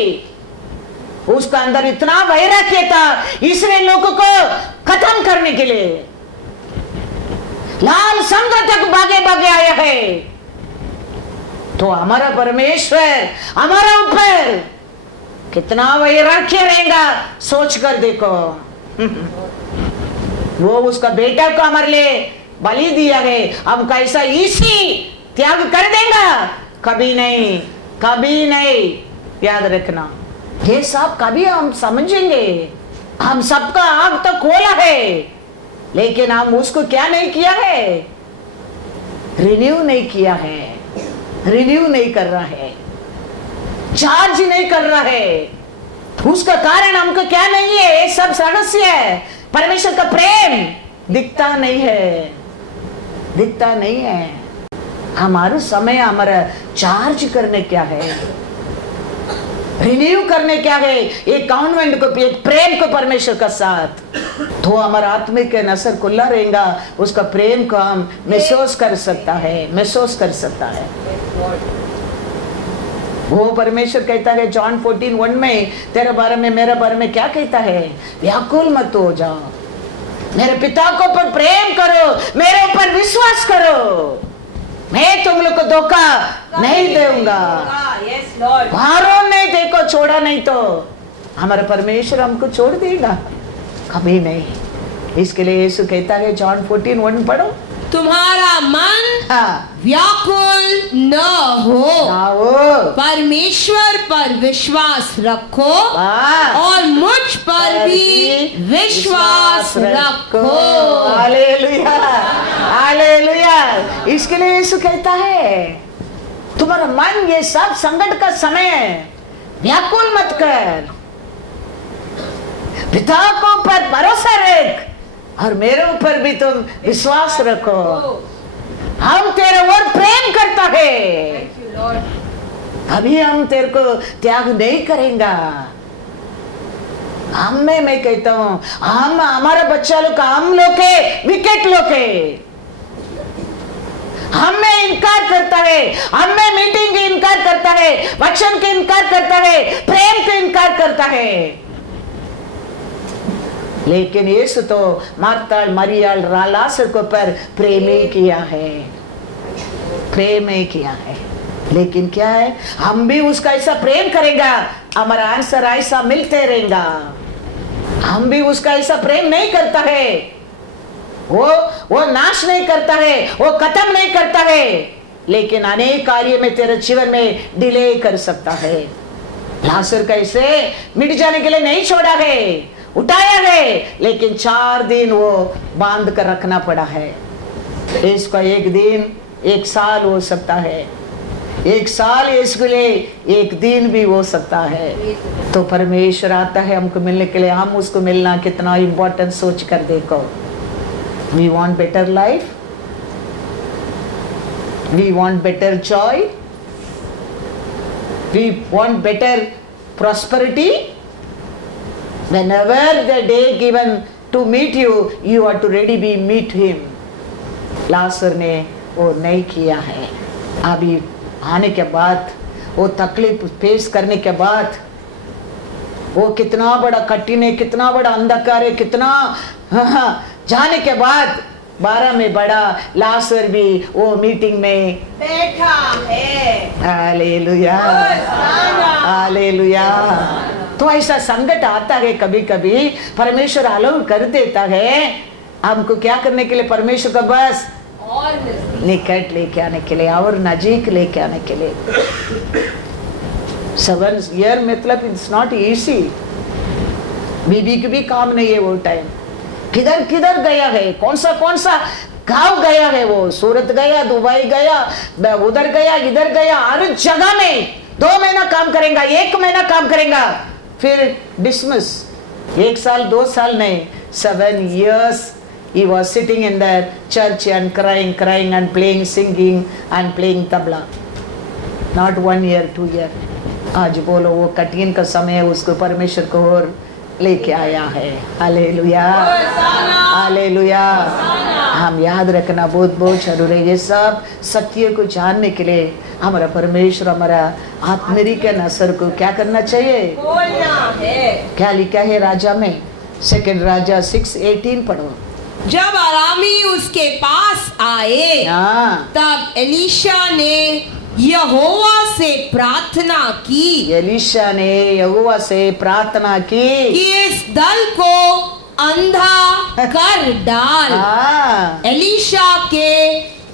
उसका अंदर इतना वैराग्य था इस्राएल लोगों को खत्म करने के लिए, लाल समुद्र तक भागे भागे आया है। तो हमारा परमेश्वर हमारा ऊपर कितना वैराग्य रहेगा, सोच कर देखो। वो उसका बेटा को हमारे लिए बलि दिया है, हम कैसा इसी त्याग कर देगा, कभी नहीं, कभी नहीं। याद रखना, ये सब कभी हम समझेंगे, हम सबका आग तो खोला है, लेकिन हम उसको क्या नहीं किया है, रिन्यू नहीं किया है, रिन्यू नहीं कर रहा है, चार्ज नहीं कर रहा है। उसका कारण हमको क्या नहीं है, सब सदस्य है, परमेश्वर का प्रेम दिखता नहीं है, दिखता नहीं है। हमारा समय हमारा चार्ज करने क्या है, रिन्यू करने क्या है, एक कॉन्वेंट को, एक प्रेम को परमेश्वर का साथ, तो हमारा आत्मिक के नसर खुला रहेगा, उसका प्रेम को हम महसूस कर सकता है, महसूस कर सकता है। वो परमेश्वर कहता है जॉन 14:1 में, तेरे बारे में मेरे बारे में क्या कहता है, व्याकुल मत हो जाओ, मेरे पिता को ऊपर प्रेम करो, मेरे ऊपर विश्वास करो, मैं तुम लोग को धोखा नहीं दूंगा। हारोन ने देखो छोड़ा नहीं, तो हमारा परमेश्वर हमको छोड़ देगा, कभी नहीं। इसके लिए यीशु कहता है जॉन 14:1 पढ़ो, तुम्हारा मन व्याकुल न हो, परमेश्वर पर विश्वास रखो और मुझ पर भी विश्वास रखो। Hallelujah, hallelujah. इसके लिए यीशु कहता है तुम्हारा मन, ये सब संकट का समय, व्याकुल मत कर, पिता को पर भरोसा रख और मेरे ऊपर भी तुम विश्वास रखो, हम तेरे और प्रेम करता है, अभी हम तेरे को त्याग नहीं करेंगे। मैं कहता हूं, हम हमारा बच्चा लोग, हम लोग के विकेट लोग के, हमें इनकार करता है, हमें मीटिंग की इनकार करता है, वचन के इनकार करता है, प्रेम के इनकार करता है। लेकिन यीशु तो मार्ता मरियम लाजर को पर प्रेम ही किया है, प्रेम ही किया है। लेकिन क्या है, हम भी उसका ऐसा प्रेम करेगा, हमारा आंसर ऐसा मिलते रहेगा। हम भी उसका ऐसा प्रेम नहीं करता है, वो नाश नहीं करता है, वो खत्म नहीं करता है, लेकिन अनेक कार्य में तेरे जीवन में डिले कर सकता है। लाजर कैसे मिट जाने के लिए नहीं छोड़ा है, उठाया है, लेकिन 4 दिन वो बांध कर रखना पड़ा है। इसका 1 दिन 1 साल हो सकता है, 1 साल इसके लिए 1 दिन भी हो सकता है। तो परमेश्वर आता है हमको मिलने के लिए, हम उसको मिलना कितना इम्पोर्टेंट सोच कर देखो। We want better life, we want better joy, we want better prosperity. Whenever the day given to meet you, you are to ready be meet him. लाजर ने वो नहीं किया है। अभी आने के बाद, वो तकलीफ फेस करने के बाद, वो कितना बड़ा कठिन है, कितना बड़ा अंधकार है, कितना जाने के बाद 12 में बड़ा लाजर भी वो मीटिंग में बैठा है। Hallelujah, hallelujah. तो ऐसा संकट आता है, कभी कभी परमेश्वर अलाउ कर देता है हमको क्या करने के लिए, परमेश्वर का बस और निकट लेके आने के लिए और नजीक लेके आने के लिए। 7 ईयर मतलब इट्स नॉट इजी, बीबी की भी काम नहीं है वो टाइम। किधर किधर गया है, कौन सा गांव गया है, वो सूरत गया, दुबई गया, उधर गया, इधर गया, हर जगह में 2 महीना काम करेगा, 1 महीना काम करेगा, फिर डिसमिस। 1 साल 2 साल नहीं, 7 years he was sitting in the church and crying and playing, singing and playing tabla. Not 1 year 2 year। आज बोलो वो कठिन का समय उसको परमेश्वर को और लेके आया है। Hallelujah, hallelujah. हम याद रखना बहुत बहुत जरूरी है। ये सब सत्य को जानने के लिए हमारा परमेश्वर, हमारा आत्मरी के नसर को क्या करना चाहिए, बोलना है। क्या लिखा है राजा में, 2 राजा 6:18 पढ़ो। जब अरामी उसके पास आए, तब एलीशा ने यहोवा से प्रार्थना की, एलीशा ने यहोवा से प्रार्थना की कि इस दल को अंधा कर डाल। एलीशा के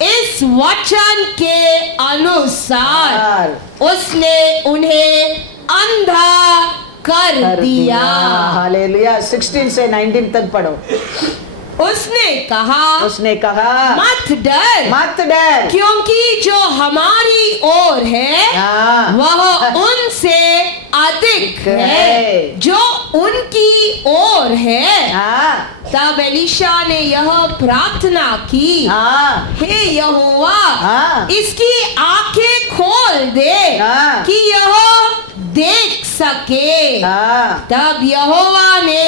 इस वचन के अनुसार उसने उन्हें अंधा कर दिया। हालेलुया। 16 से 19 तक पढ़ो। उसने कहा मत डर, क्योंकि जो हमारी ओर है वह उनसे अधिक है जो उनकी ओर है। तब एलीशा ने यह प्रार्थना की, हे यहोवा, इसकी आंखें खोल दे कि यह देख सके। तब यहोवा ने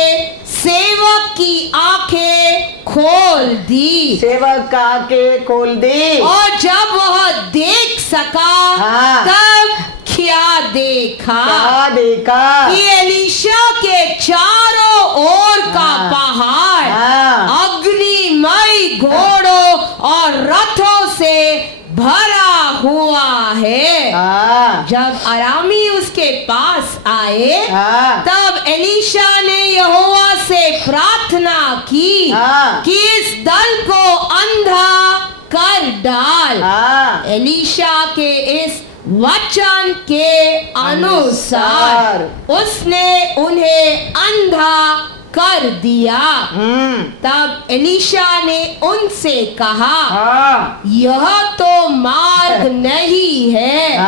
सेवक की आंखें खोल दी, सेवक का आंखें खोल दी, और जब वह देख सका तब क्या देखा कि एलीशा के चारों ओर का पहाड़ अग्निमय घोड़ों और रथों से भरा हुआ है। जब अरामी उसके पास आए, तब एलीशा ने यहोवा से प्रार्थना की कि इस दल को अंधा कर डाल। एलीशा के इस वचन के अनुसार उसने उन्हें अंधा कर दिया। तब एलीशा ने उनसे कहा, यह तो मार्ग नहीं है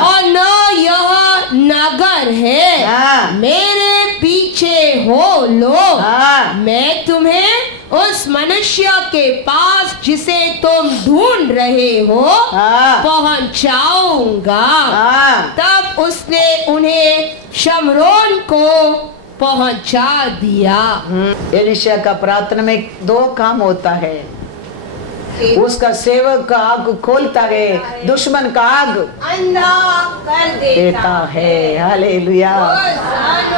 और न यह नगर है, मेरे पीछे हो लो, मैं तुम्हें उस मनुष्य के पास जिसे तुम ढूंढ रहे हो पहुंचाऊंगा। तब उसने उन्हें शमरोन को पहुंचा दिया। एलीशा का प्रार्थना में 2 काम होता है, उसका सेवक का आग खोलता है, दुश्मन का आग अंधा कर देता है। हालेलुया।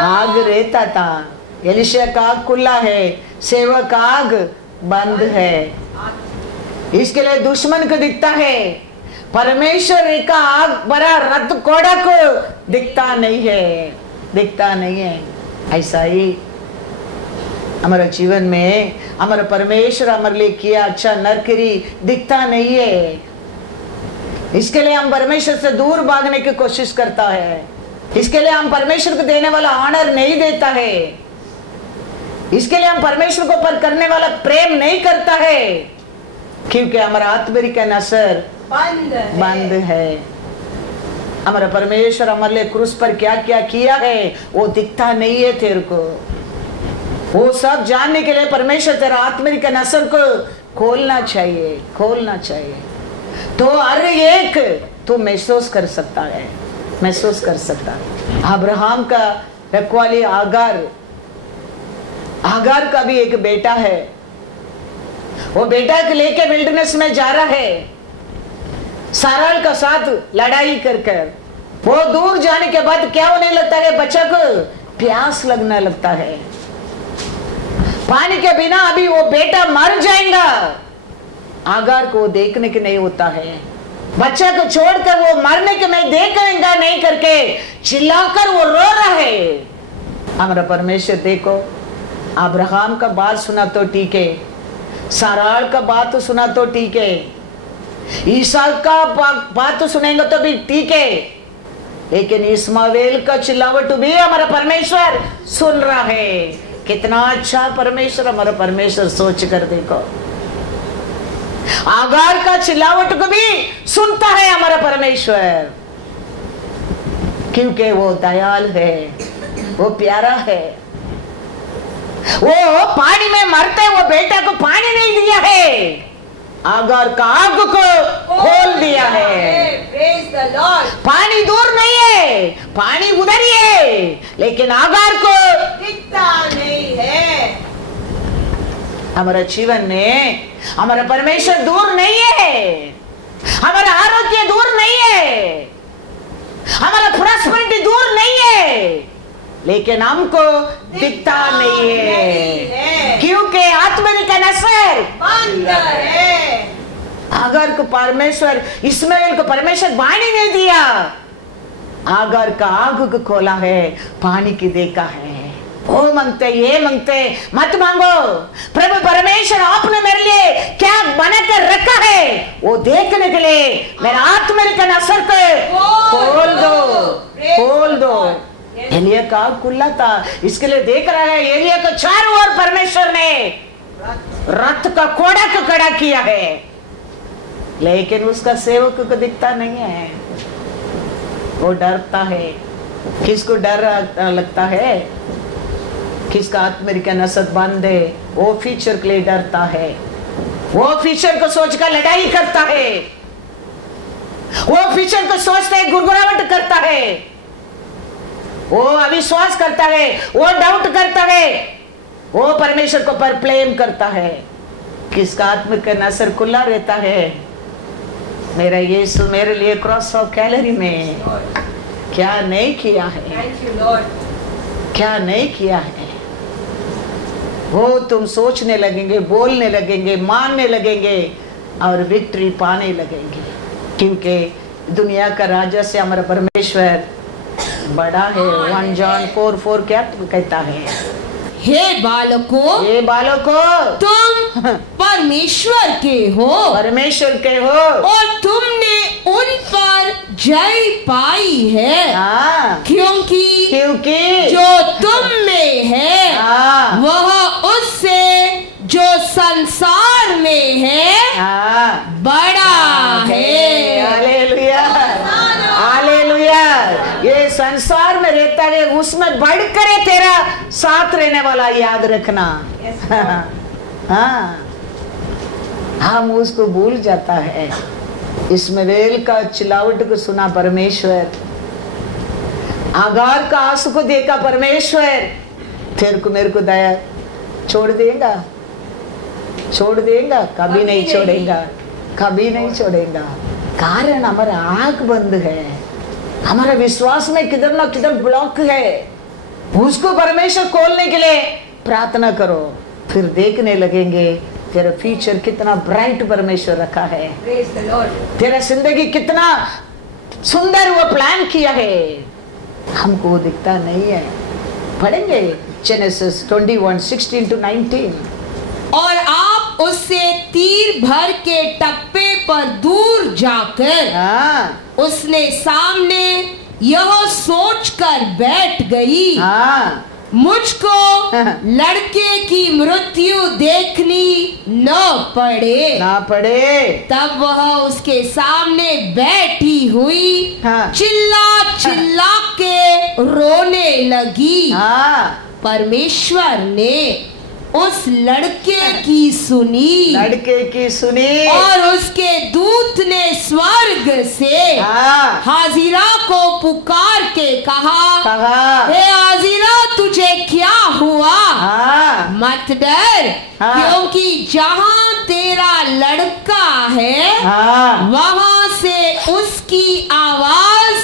आग रहता था, एलीशा का आग खुला है, सेवक का आग बंद है। इसके लिए दुश्मन को दिखता है, परमेश्वर का आग बड़ा रथ कोड़ा को दिखता नहीं है। ऐसा ही हमारे जीवन में हमारा परमेश्वर हमारे लिए किया अच्छा नरकरी दिखता नहीं है। इसके लिए हम परमेश्वर से दूर भागने की कोशिश करता है। इसके लिए हम परमेश्वर को देने वाला ऑनर नहीं देता है। इसके लिए हम परमेश्वर को पर करने वाला प्रेम नहीं करता है, क्योंकि हमारा आत्मिक नसर बंद है। हमारा परमेश्वर हमारे लिए क्रूस पर क्या क्या किया है वो दिखता नहीं है तेरे को। वो सब जानने के लिए परमेश्वर तेरा आत्मिक नसर को खोलना चाहिए, खोलना चाहिए। तो हर एक तू महसूस कर सकता है, महसूस कर सकता है। अब्राहम का रखवाली आगार का भी एक बेटा है। वो बेटा को लेके विल्डरनेस में जा रहा है, साराल का साथ लड़ाई कर कर। वो दूर जाने के बाद क्या होने लगता है, बच्चा को प्यास लगने लगता है। पानी के बिना अभी वो बेटा मर जाएगा। आगार को देखने के नहीं होता है। बच्चा को छोड़कर वो मरने के मैं देखेगा नहीं करके चिल्लाकर वो रो रहा है। हमारा परमेश्वर देखो, अब्राहम का बात सुना तो ठीक है, साराल का बात तो सुना तो ठीक है, ईसाक का बात तो सुनेंगे तो भी ठीक है, लेकिन इस्माएल का चिल्लावट भी हमारा परमेश्वर सुन रहा है। कितना अच्छा परमेश्वर, हमारा परमेश्वर सोच कर देखो। आगार का चिल्लावट को भी सुनता है हमारा परमेश्वर, क्योंकि वो दयाल है, वो प्यारा है। वो पानी में मरते वो बेटा को पानी नहीं दिया है, आगार का आग को खोल दिया है। पानी दूर नहीं है, पानी उधर ही है, लेकिन आगार को दिखता नहीं है। हमारा जीवन में हमारा परमेश्वर दूर नहीं है, हमारा आरोग्य दूर नहीं है, हमारा प्रॉस्पेरिटी दूर नहीं है, लेकिन हमको दिखता नहीं है, क्योंकि आत्मिक नसर बंद है। आगार को परमेश्वर, इस्माएल को परमेश्वर पानी नहीं दिया, आगार का आग को खोला है, पानी की देखा है। वो मांगते ये मांगते मत मांगो, प्रभु परमेश्वर आपने मेरे लिए क्या बनाकर रखा है वो देखने के लिए मेरा आत्मिक नसर को खोल दो, खोल दो। एलिया का आग खुला था, इसके लिए देख रहा है एलिया को चारों ओर परमेश्वर ने रथ का कोड़ा को खड़ा किया है, लेकिन उसका सेवक को दिखता नहीं है। वो डरता है। किसको डर लगता है? किसका आत्मिक नसर बंद है, वो फ्यूचर के लिए डरता है, वो फ्यूचर को सोचकर लड़ाई करता है, वो फ्यूचर को सोचते है गुड़गुड़ाहट करता है, वो अविश्वास करता है, वो डाउट करता है, वो परमेश्वर को पर ब्लेम करता है। किसका आत्मिक नसर खुला रहता है? मेरा यीशु मेरे लिए क्रॉस ऑफ कैलरी में क्या नहीं किया है, क्या नहीं किया है, वो तुम सोचने लगेंगे, बोलने लगेंगे, मानने लगेंगे और विक्ट्री पाने लगेंगे, क्योंकि दुनिया का राजा से हमारा परमेश्वर बड़ा है। 1 जॉन 4:4 क्या कहता है? हे बालकों, हे बालकों, तुम परमेश्वर के हो, परमेश्वर के हो, और तुमने उन पर जय पाई है। क्योंकि जो तुम में है वह उससे जो संसार में है बड़ा है। Hallelujah, hallelujah. ये संसार में रहता है, उसमें बढ़कर तेरा साथ रहने वाला याद रखना। हाँ, हम उसको भूल जाता है। इस्माएल का चिल्लावट को सुना परमेश्वर, आगार का आंसू को देखा परमेश्वर, तेरे को मेरे को दया छोड़ देगा, छोड़ देगा? कभी नहीं छोड़ेगा, कभी नहीं छोड़ेगा। कारण हमारा आंख बंद है, हमारा विश्वास में किधर ना किधर ब्लॉक है। उसको परमेश्वर खोलने के लिए प्रार्थना करो, फिर देखने लगेंगे तेरा फ्यूचर कितना ब्राइट परमेश्वर रखा है, तेरा जिंदगी कितना सुंदर वो प्लान किया है। हमको वो दिखता नहीं है। पढ़ेंगे जेनेसिस 21:16-19। और आप उससे तीर भर के टप्पे पर दूर जाकर हाँ उसने सामने यह सोचकर बैठ गई, हाँ मुझको लड़के की मृत्यु देखनी न पड़े। ना पड़े। तब वह उसके सामने बैठी हुई हाँ। चिल्ला चिल्ला के रोने लगी। हाँ परमेश्वर ने उस लड़के की सुनी लड़के की सुनी और उसके दूत ने स्वर्ग से हाँ हाजिरा को पुकार के कहा, कहा हे हाजिरा तुझे क्या हुआ? हाँ मत डर, हाँ। क्योंकि जहाँ तेरा लड़का है हाँ वहां से उसकी आवाज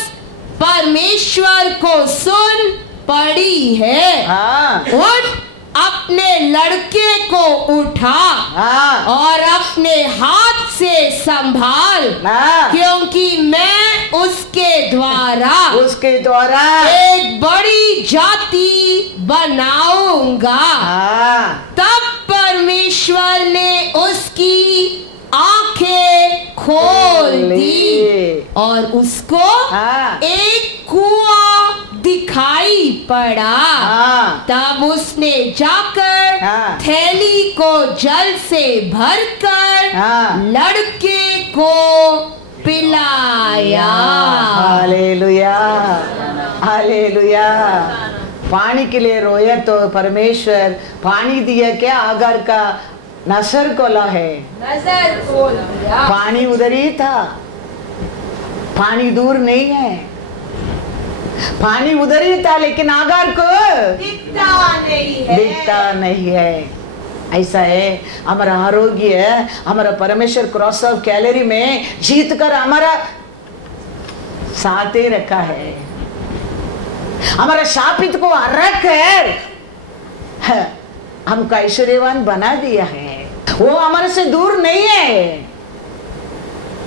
परमेश्वर को सुन पड़ी है। हाँ उठ, अपने लड़के को उठा हाँ और अपने हाथ से संभाल, हाँ क्योंकि मैं उसके द्वारा उसके द्वारा एक बड़ी जाति बनाऊंगा। हाँ तब परमेश्वर ने उसकी आंखें खोल दी और उसको हाँ एक कुआं दिखाई पड़ा। हाँ तब उसने जाकर हाँ। थैली को जल से भरकर हाँ। लड़के को पिलाया। Hallelujah hallelujah. पानी के लिए रोया तो परमेश्वर पानी दिया क्या? आगर का नजर खोला है, नजर खोल दिया। पानी उधर ही था, पानी दूर नहीं है, पानी उधर ही था, लेकिन आगार को दिखता नहीं है। ऐसा है हमारा आरोग्य, हमारा परमेश्वर क्रॉस ऑफ कैलरी में जीत कर हमारा साथ ही रखा है। हमारा शापित को रख कर हमको ऐश्वर्यवान बना दिया है। वो हमारे से दूर नहीं है,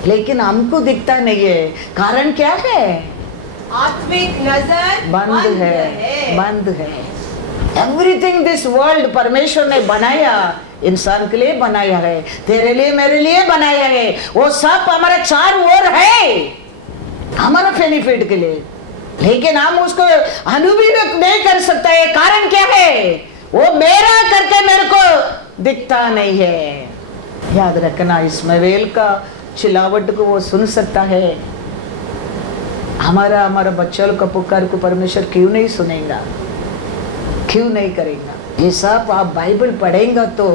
लेकिन हमको दिखता नहीं है। कारण क्या है? आत्मिक नजर बंद है, बंद है। एवरीथिंग दिस वर्ल्ड परमेश्वर ने बनाया, इंसान के लिए बनाया है, तेरे लिए मेरे लिए बनाया है। वो सब हमारा चार ओर है, हमारा बेनिफिट के लिए, लेकिन हम उसको अनुभव नहीं कर सकते है। कारण क्या है? वो मेरा करके मेरे को दिखता नहीं है। याद रखना, इस्माइल का चिल्लावट को वो सुन सकता है, हमारा बच्चों का पुकार को परमेश्वर क्यों नहीं सुनेगा, क्यों नहीं करेगा? ये सब आप बाइबल पढ़ेंगे तो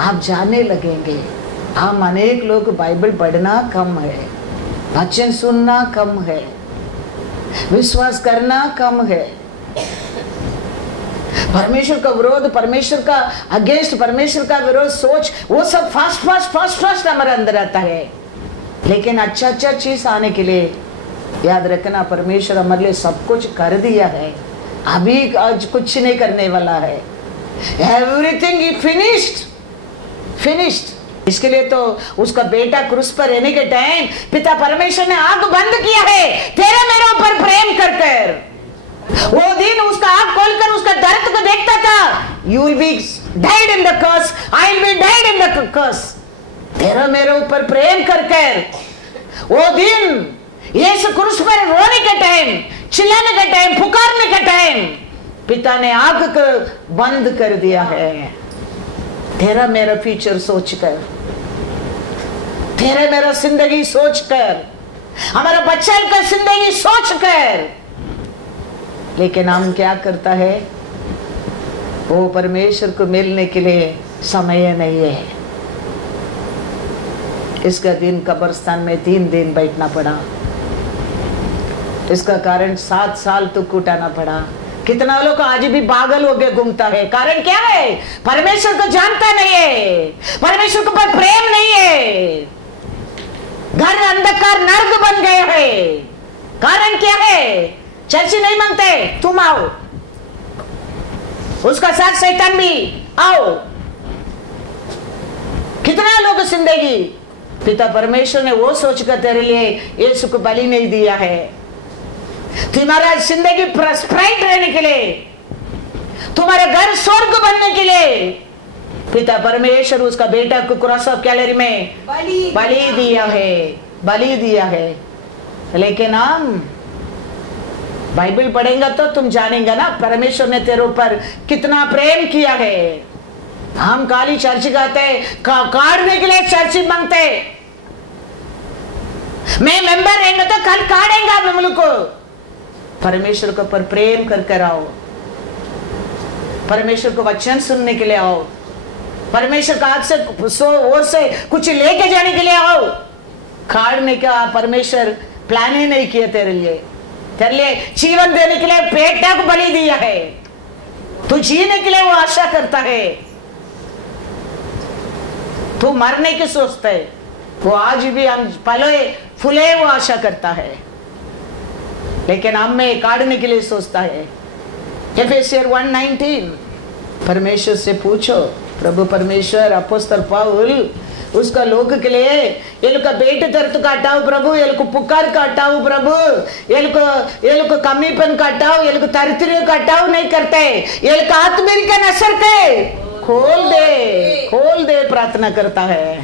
आप जानने लगेंगे। हम अनेक लोग बाइबल पढ़ना कम है, वचन सुनना कम है, विश्वास करना कम है। परमेश्वर का विरोध, परमेश्वर का अगेंस्ट, परमेश्वर का विरोध सोच, वो सब फास्ट हमारे अंदर आता है। लेकिन अच्छा चीज आने के लिए याद रखना, परमेश्वर हमारे लिए सब कुछ कर दिया है, अभी आज कुछ नहीं करने वाला है। Everything is finished. इसके लिए तो उसका बेटा क्रूस पर रहने के टाइम पिता परमेश्वर ने आंख बंद किया है, तेरे मेरे ऊपर प्रेम कर कर। वो दिन उसका आंख खोलकर उसका दर्द को देखता था। You will be died in the curse, I will be died in the curse. तेरा मेरे ऊपर प्रेम कर कर वो दिन यीशु क्रूस पर रोने के टाइम, चिल्लाने के टाइम, पुकारने के टाइम पिता ने आंख को बंद कर दिया है। तेरा मेरा फ्यूचर सोचकर, तेरे मेरा जिंदगी सोचकर, हमारा बच्चा का जिंदगी सोचकर, लेकिन हम क्या करता है? वो परमेश्वर को मिलने के लिए समय नहीं है। इसका दिन कब्रिस्तान में 3 दिन बैठना पड़ा, इसका कारण 7 साल तो कुटाना पड़ा। कितना लोग आज भी पागल हो गए घूमता है। कारण क्या है? परमेश्वर को जानता नहीं है, परमेश्वर के ऊपर प्रेम नहीं है, घर अंधकार नर्क बन गए है। कारण क्या है? चर्च नहीं मांगते, तुम आओ, उसका साथ शैतान भी आओ। कितना लोग जिंदगी पिता परमेश्वर ने वो सोचकर तेरे लिए यीशु को बलि नहीं दिया है, तुम्हारा जिंदगी प्रॉस्पेरिट रहने के लिए, तुम्हारे घर स्वर्ग बनने के लिए पिता परमेश्वर उसका बेटा को क्रॉस ऑफ कैलरी में बलि दिया है, बलि दिया है। लेकिन हम बाइबल पढ़ेंगे तो तुम जानेंगे ना परमेश्वर ने तेरे ऊपर कितना प्रेम किया है। हम काली चर्च गाते, काटने के लिए चर्च मांगते, मैं मेंबर रहेंगे तो कल काटेंगे आप हम लोग को। परमेश्वर के ऊपर प्रेम करके आओ, परमेश्वर को वचन सुनने के लिए आओ, परमेश्वर का हाथ से ओर से कुछ लेके जाने के लिए आओ। काटने का परमेश्वर प्लान ही नहीं किया तेरे लिए जीवन देने के लिए बेटा को बलि दिया है। तू जीने के लिए वो आशा करता है, तू मरने की सोचता है, वो आज भी हम पले फूले वो आशा करता है, लेकिन हम में काटने के लिए सोचता है। एफेसियर 1:19 परमेश्वर से पूछो, प्रभु परमेश्वर अपोस्तल पौल उसका लोग के लिए ये लोग का बेटे दर्द काटाओ प्रभु, ये लोग को पुकार काटाओ प्रभु, ये लोग को कमीपन काटाओ, ये लोग को दरिद्र काटाओ नहीं करते, ये लोग का आत्मीय का नसर के खोल दे प्रार्थना करता है,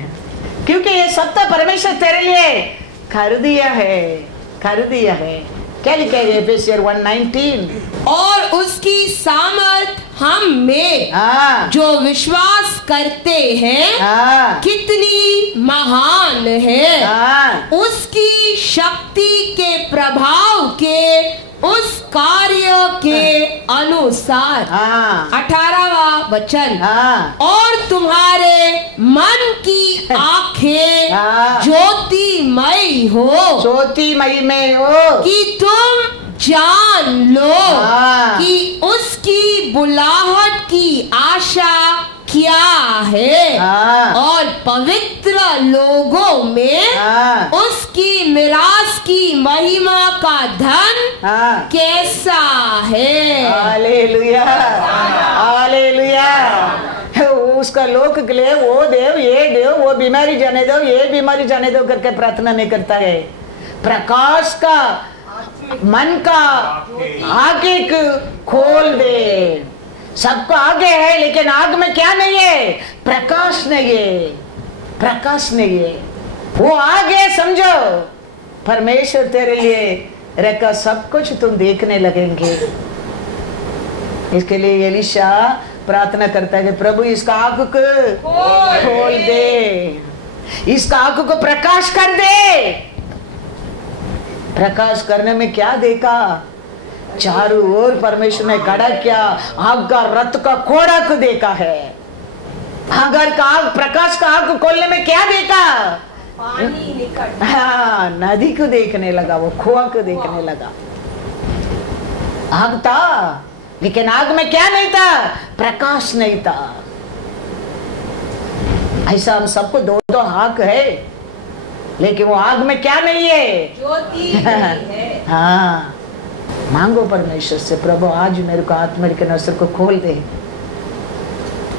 क्योंकि ये सब तो परमेश्वर तेरे लिए कर दिया है। क्या लिखा है एफेसियर 1:19? और उसकी सामर्थ हम में जो विश्वास करते हैं कितनी महान है, उसकी शक्ति के प्रभाव के उस कार्य के अनुसार। 18वां वचन, और तुम्हारे मन की आंखें ज्योतिमयी हो कि तुम जान लो कि उसकी बुलाहट की आशा क्या है और पवित्र लोगों में उसकी मिरास की महिमा का धन कैसा है। Hallelujah, hallelujah. उसका लोक के लिए वो देव, ये देव, वो बीमारी जाने दो, ये बीमारी जाने दो करके प्रार्थना नहीं करता है। प्रकाश का मन का आगे खोल दे। सबको आगे है लेकिन आग में क्या नहीं है? प्रकाश नहीं है, प्रकाश नहीं है। वो आगे समझो, परमेश्वर तेरे लिए रखा सब कुछ तुम देखने लगेंगे। इसके लिए एलीशा प्रार्थना करता है, प्रभु इसका आंख को खोल दे, इसका आंख को प्रकाश कर दे। प्रकाश करने में क्या देखा? चारों ओर परमेश्वर ने खड़ा किया, आग का रथ का कोड़ा को देखा है। अगर का आग, प्रकाश का आग खोलने में क्या देखा? पानी निकट, हाँ, नदी को देखने लगा, वो कुआं को देखने लगा। आग था लेकिन आग में क्या नहीं था? प्रकाश नहीं था। ऐसा हम सबको दो दो आंख है लेकिन वो आग में क्या नहीं है? ज्योति नहीं है। हाँ, मांगो परमेश्वर से, प्रभु आज मेरे को आत्मा के नजर को खोल दे।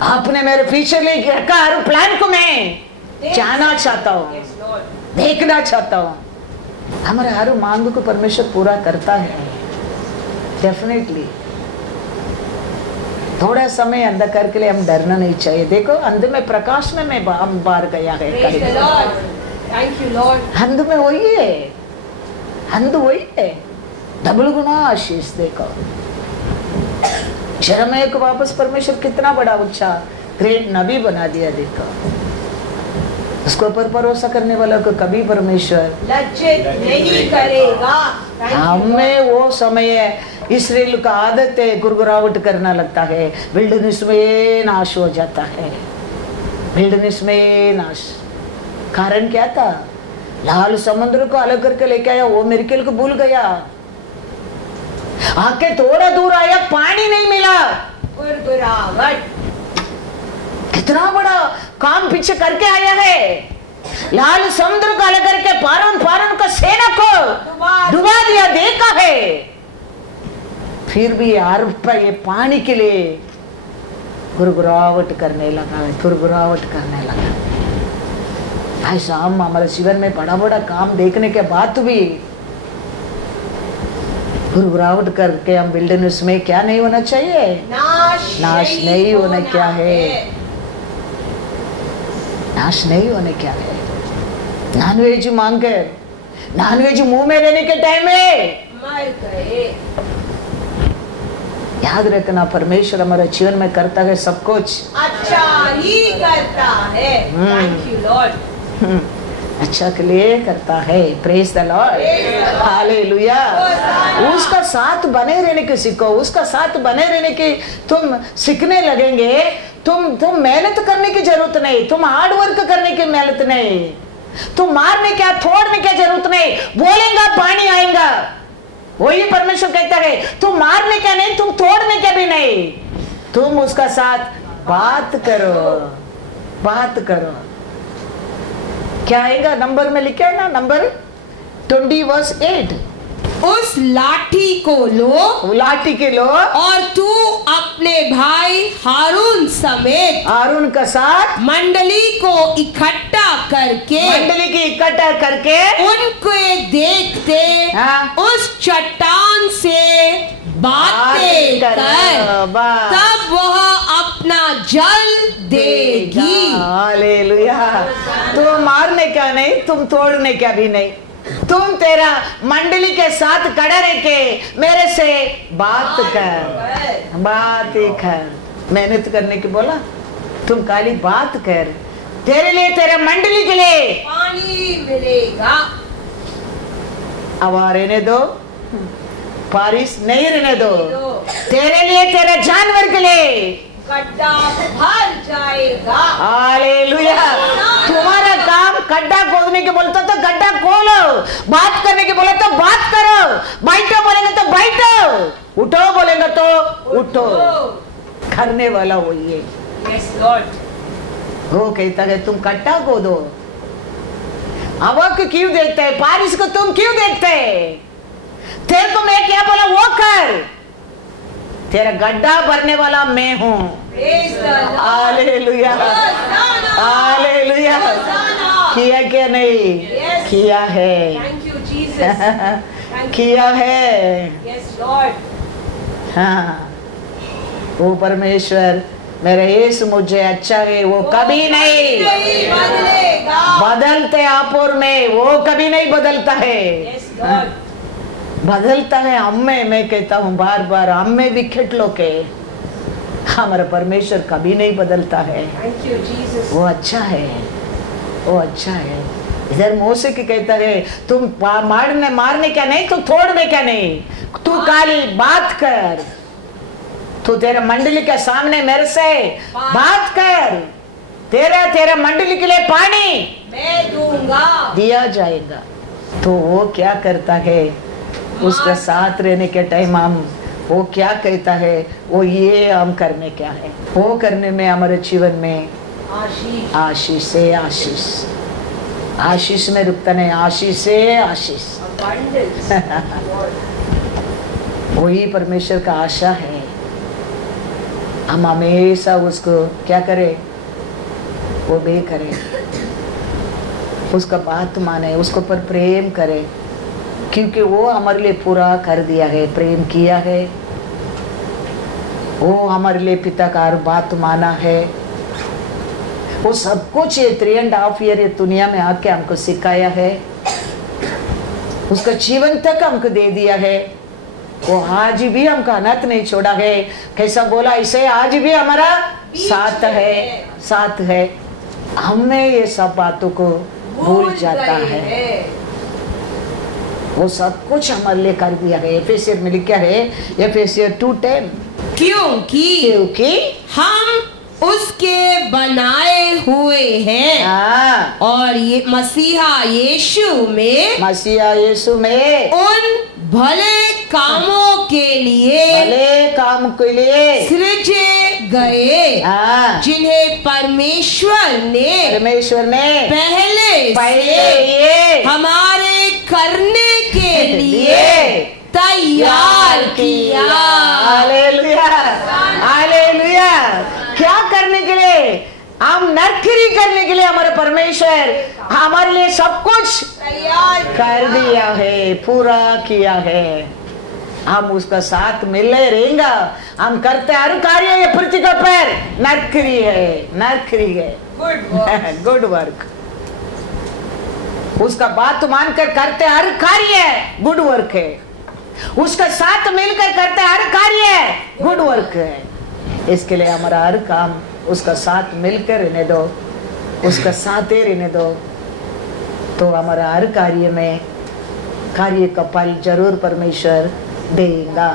आपने मेरे पीछे ले रखा हर प्लान को मैं जाना चाहता हूँ, देखना चाहता हूँ। हमारे हर मांग को परमेश्वर पूरा करता है डेफिनेटली। थोड़ा समय अंधकार के लिए हम डरना नहीं चाहिए। देखो अंध में प्रकाश में मैं हम बाहर गया है। Thank you Lord। अंध में वही है, अंध वही है, डबल गुना आशीष। देखो यिर्मयाह को वापस परमेश्वर कितना बड़ा ऊंचा ग्रेट नबी बना दिया। देखो उसके ऊपर भरोसा करने वाला को कभी परमेश्वर लज्जित नहीं करेगा। हमें वो समय इस्राएल का आदत है गुरगुरावट करना लगता है, विल्डरनेस में नाश हो जाता है, विल्डरनेस में नाश। कारण क्या था? लाल समुद्र को अलग करके लेके आया, वो मिरकल को भूल गया। आके थोड़ा दूर आया, पानी नहीं मिला, गुरगुरावट। कितना बड़ा काम पीछे करके आया है। लाल समुद्र को अलग करके पारों का सेना को डुबा दिया, देखा है। फिर भी अरब पर ये पानी के लिए गुरगुरावट करने लगा, गुरगुरावट करने लगा। ऐसा हम हमारे जीवन में बड़ा बड़ा काम देखने के बाद भी गुरगुरावट करके हम विल्डरनेस में क्या नहीं होना चाहिए? नाश नहीं होना। क्या है? नाश नहीं होने क्या है। नॉनवेज मांग कर, नॉनवेज मुंह में लेने के टाइम में मर गए। याद रखना, परमेश्वर हमारे जीवन में करता है सब कुछ अच्छा ही करता है। Thank you Lord. अच्छा के लिए करता है। Praise the Lord, hallelujah. उसका साथ बने रहने के सीखो, उसका साथ बने रहने की तुम सीखने लगेंगे। तुम मेहनत करने की जरूरत नहीं, तुम हार्ड वर्क करने की मेहनत नहीं, तुम मारने क्या तोड़ने की जरूरत नहीं। बोलेगा पानी आएगा, वही परमेश्वर कहता है। तुम मारने क्या नहीं, तुम तोड़ने क्या भी नहीं, तुम उसका साथ बात करो, बात करो। क्या आएगा? नंबर में लिखा है ना, नंबर 20:8। उस लाठी को लो, लाठी के लो, और तू अपने भाई हारून समेत हारून का साथ मंडली को इकट्ठा करके, मंडली की इकट्ठा करके उनके देखते हाँ। उस चट्टान से बातें कर, तब वह अपना जल देगी। हालेलुया। तुम मारने का नहीं, तुम तोड़ने का भी नहीं, तुम तेरा मंडली के साथ खड़ा रह के मेरे से बात कर, बात ही कर। मेहनत करने की बोला, तुम खाली बात कर। तेरे लिए, तेरे मंडली के लिए पानी मिलेगा। हवा रहने दो, बारिश नहीं रहने दो। तेरे लिए, तेरे जानवर के लिए गड्ढा भर जाएगा। हालेलुया। तुम्हारा काम गड्ढा खोदने के बोलता तो गड्ढा खोलो, बात करने के बोला तो बात करो, बैठो बोलेंगे तो बैठो, उठो बोलेंगे तो उठो। करने वाला वही है। Yes Lord. वो कहता है तुम गड्ढा खोदो। हवा को क्यों देखते है, बारिश को तुम क्यों देखते है? तेरे को मैं क्या बोला वो कर, तेरा गड्ढा भरने वाला मैं हूँ। Hallelujah, hallelujah. किया क्या नहीं? किया है, थैंक यू जीसस। किया है। Yes Lord. हाँ, वो परमेश्वर मेरे यीशु मुझे अच्छा है, वो कभी नहीं बदलेगा। बदलते आप और में, वो कभी नहीं बदलता है। Yes Lord. बदलता है हमें। मैं कहता हूँ बार बार, हमें विकेट लो के, हमारा परमेश्वर कभी नहीं बदलता है। Thank you Jesus. वो अच्छा है, वो अच्छा है। इधर मोसे की कहता है तुम मारने क्या नहीं, तुम तोड़ने क्या नहीं, तू खाली बात कर। तू तेरा मंडली के सामने मेरे से बात कर। तेरा मंडली के लिए पानी मैं दूंगा, दिया जाएगा। तो वो क्या करता है, उसका साथ रहने के टाइम हम, वो क्या कहता है, वो ये हम करने क्या है, वो करने में हमारे जीवन में आशीष, आशीष से आशीष, आशीष में रुकता नहीं, आशीष से आशीष। abundance। वही परमेश्वर का आशा है। हम हमेशा उसको क्या करें, वो भी करें, उसका बात माने, उसको पर प्रेम करें, क्योंकि वो हमारे लिए पूरा कर दिया है, प्रेम किया है। वो हमारे लिए पिता का हर बात माना है। वो सब कुछ ये 3.5 ईयर ये दुनिया में आके हमको सिखाया है, उसका जीवन तक हमको दे दिया है। वो आज भी हमको अनाथ नहीं छोड़ा है। कैसा बोला, इसे आज भी हमारा साथ है, साथ है। हमें ये सब बातों को भूल जाता है। वो सब कुछ हमारे लिए कर दिया है। एफेसियर में लिखा है, एफेसियर 2:10, क्योंकि हम उसके बनाए हुए हैं और ये मसीहा यीशु में, मसीहा यीशु में उन भले कामों के लिए, भले काम के लिए सृजे गए, जिन्हें परमेश्वर ने पहले ये हमारे करने के लिए तैयार किया। Hallelujah, hallelujah. क्या करने के लिए? हम नरकरी करने के लिए हमारे परमेश्वर हमारे लिए सब कुछ तैयार कर दिया है, पूरा किया है। हम उसका साथ मिले रहेंगे, हम करते हर कार्य ये पृथ्वी का पैर नरकरी है गुड वर्क। उसका बात मानकर करते हर कार्य गुड वर्क है, उसका साथ मिलकर करते हर कार्य गुड वर्क है। इसके लिए हमारा हर काम उसका साथ मिलकर रहने दो, उसका साथ ही रहने दो, तो हमारा हर कार्य में कार्य का फल जरूर परमेश्वर देगा।